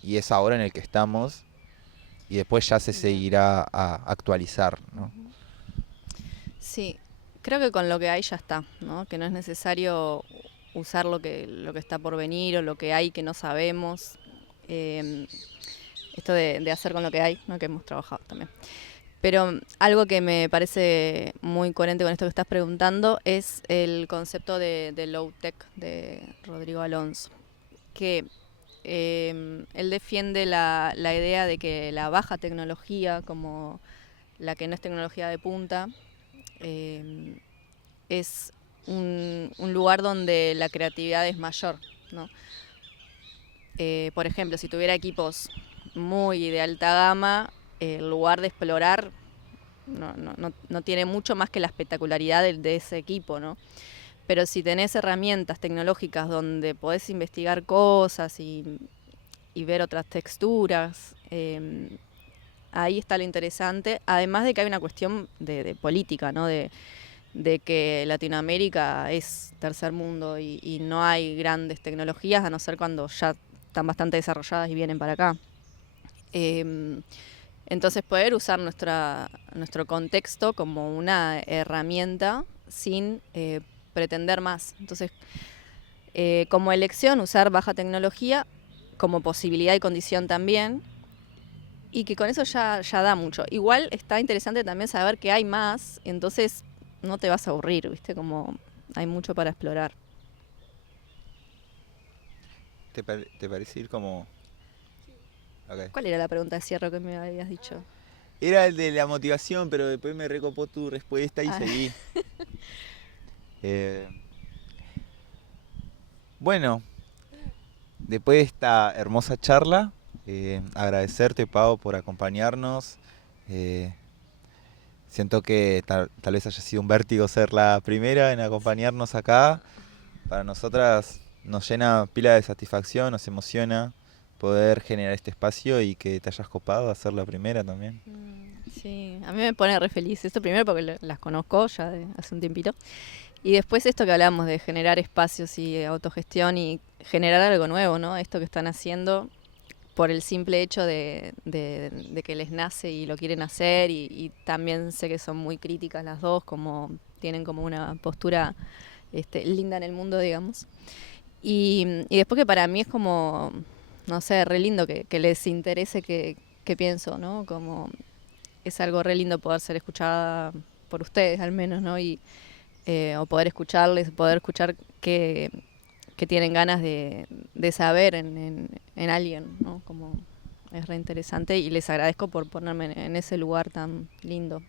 y es ahora en el que estamos y después ya se seguirá a actualizar, ¿no? Sí, creo que con lo que hay ya está, ¿no? Que no es necesario usar lo que está por venir o lo que hay que no sabemos. Esto de hacer con lo que hay, ¿no? Que hemos trabajado también. Pero algo que me parece muy coherente con esto que estás preguntando es el concepto de low tech de Rodrigo Alonso, que él defiende la idea de que la baja tecnología, como la que no es tecnología de punta, es un lugar donde la creatividad es mayor, ¿no? Por ejemplo, si tuviera equipos muy de alta gama, el lugar de explorar no tiene mucho más que la espectacularidad de ese equipo, ¿no? Pero si tenés herramientas tecnológicas donde podés investigar cosas y ver otras texturas, ahí está lo interesante. Además de que hay una cuestión de política, ¿no? De que Latinoamérica es tercer mundo y no hay grandes tecnologías, a no ser cuando ya están bastante desarrolladas y vienen para acá. Entonces poder usar nuestro contexto como una herramienta sin pretender más. Entonces, como elección, usar baja tecnología como posibilidad y condición también, y que con eso ya da mucho. Igual está interesante también saber que hay más, entonces no te vas a aburrir, ¿viste? Como hay mucho para explorar. ¿Te parece ir como...? Ok. ¿Cuál era la pregunta de cierre que me habías dicho? Era el de la motivación, pero después me recopó tu respuesta y Ah, seguí. Eh, bueno, después de esta hermosa charla, agradecerte, Pau, por acompañarnos. Eh, Siento que tal vez haya sido un vértigo ser la primera en acompañarnos acá. Para nosotras nos llena pila de satisfacción, nos emociona poder generar este espacio y que te hayas copado a ser la primera también. sí, a mí me pone re feliz. Esto primero porque las conozco ya de hace un tiempito. Y después esto que hablamos de generar espacios y autogestión y generar algo nuevo, ¿no? Esto que están haciendo por el simple hecho de que les nace y lo quieren hacer y también sé que son muy críticas las dos, como tienen como una postura linda en el mundo, digamos. Y después que para mí es como, no sé, re lindo que les interese que pienso, ¿no? Como es algo re lindo poder ser escuchada por ustedes al menos, ¿no? O poder escucharles, poder escuchar que tienen ganas de saber en alguien, ¿no? Como es re interesante y les agradezco por ponerme en ese lugar tan lindo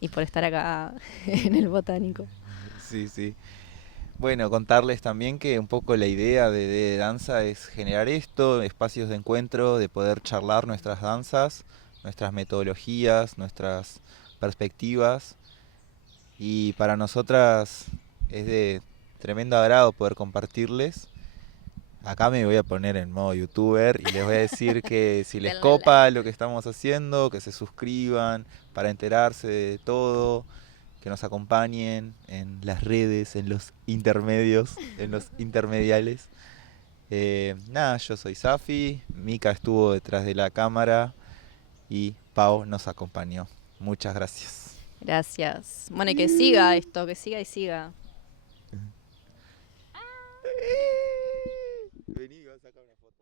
y por estar acá en el Botánico. Sí, sí. Bueno, contarles también que un poco la idea de danza es generar esto, espacios de encuentro, de poder charlar nuestras danzas, nuestras metodologías, nuestras perspectivas. Y para nosotras es de tremendo agrado poder compartirles. Acá me voy a poner en modo youtuber y les voy a decir que si les Denle copa like. lo que estamos haciendo, que se suscriban para enterarse de todo, que nos acompañen en las redes, en los intermedios, en los intermediales. Nada, yo soy Safi, Mika estuvo detrás de la cámara y Pau nos acompañó. Muchas gracias. Gracias. Bueno, y que siga esto, que siga y siga. Vení, vas a sacar una foto.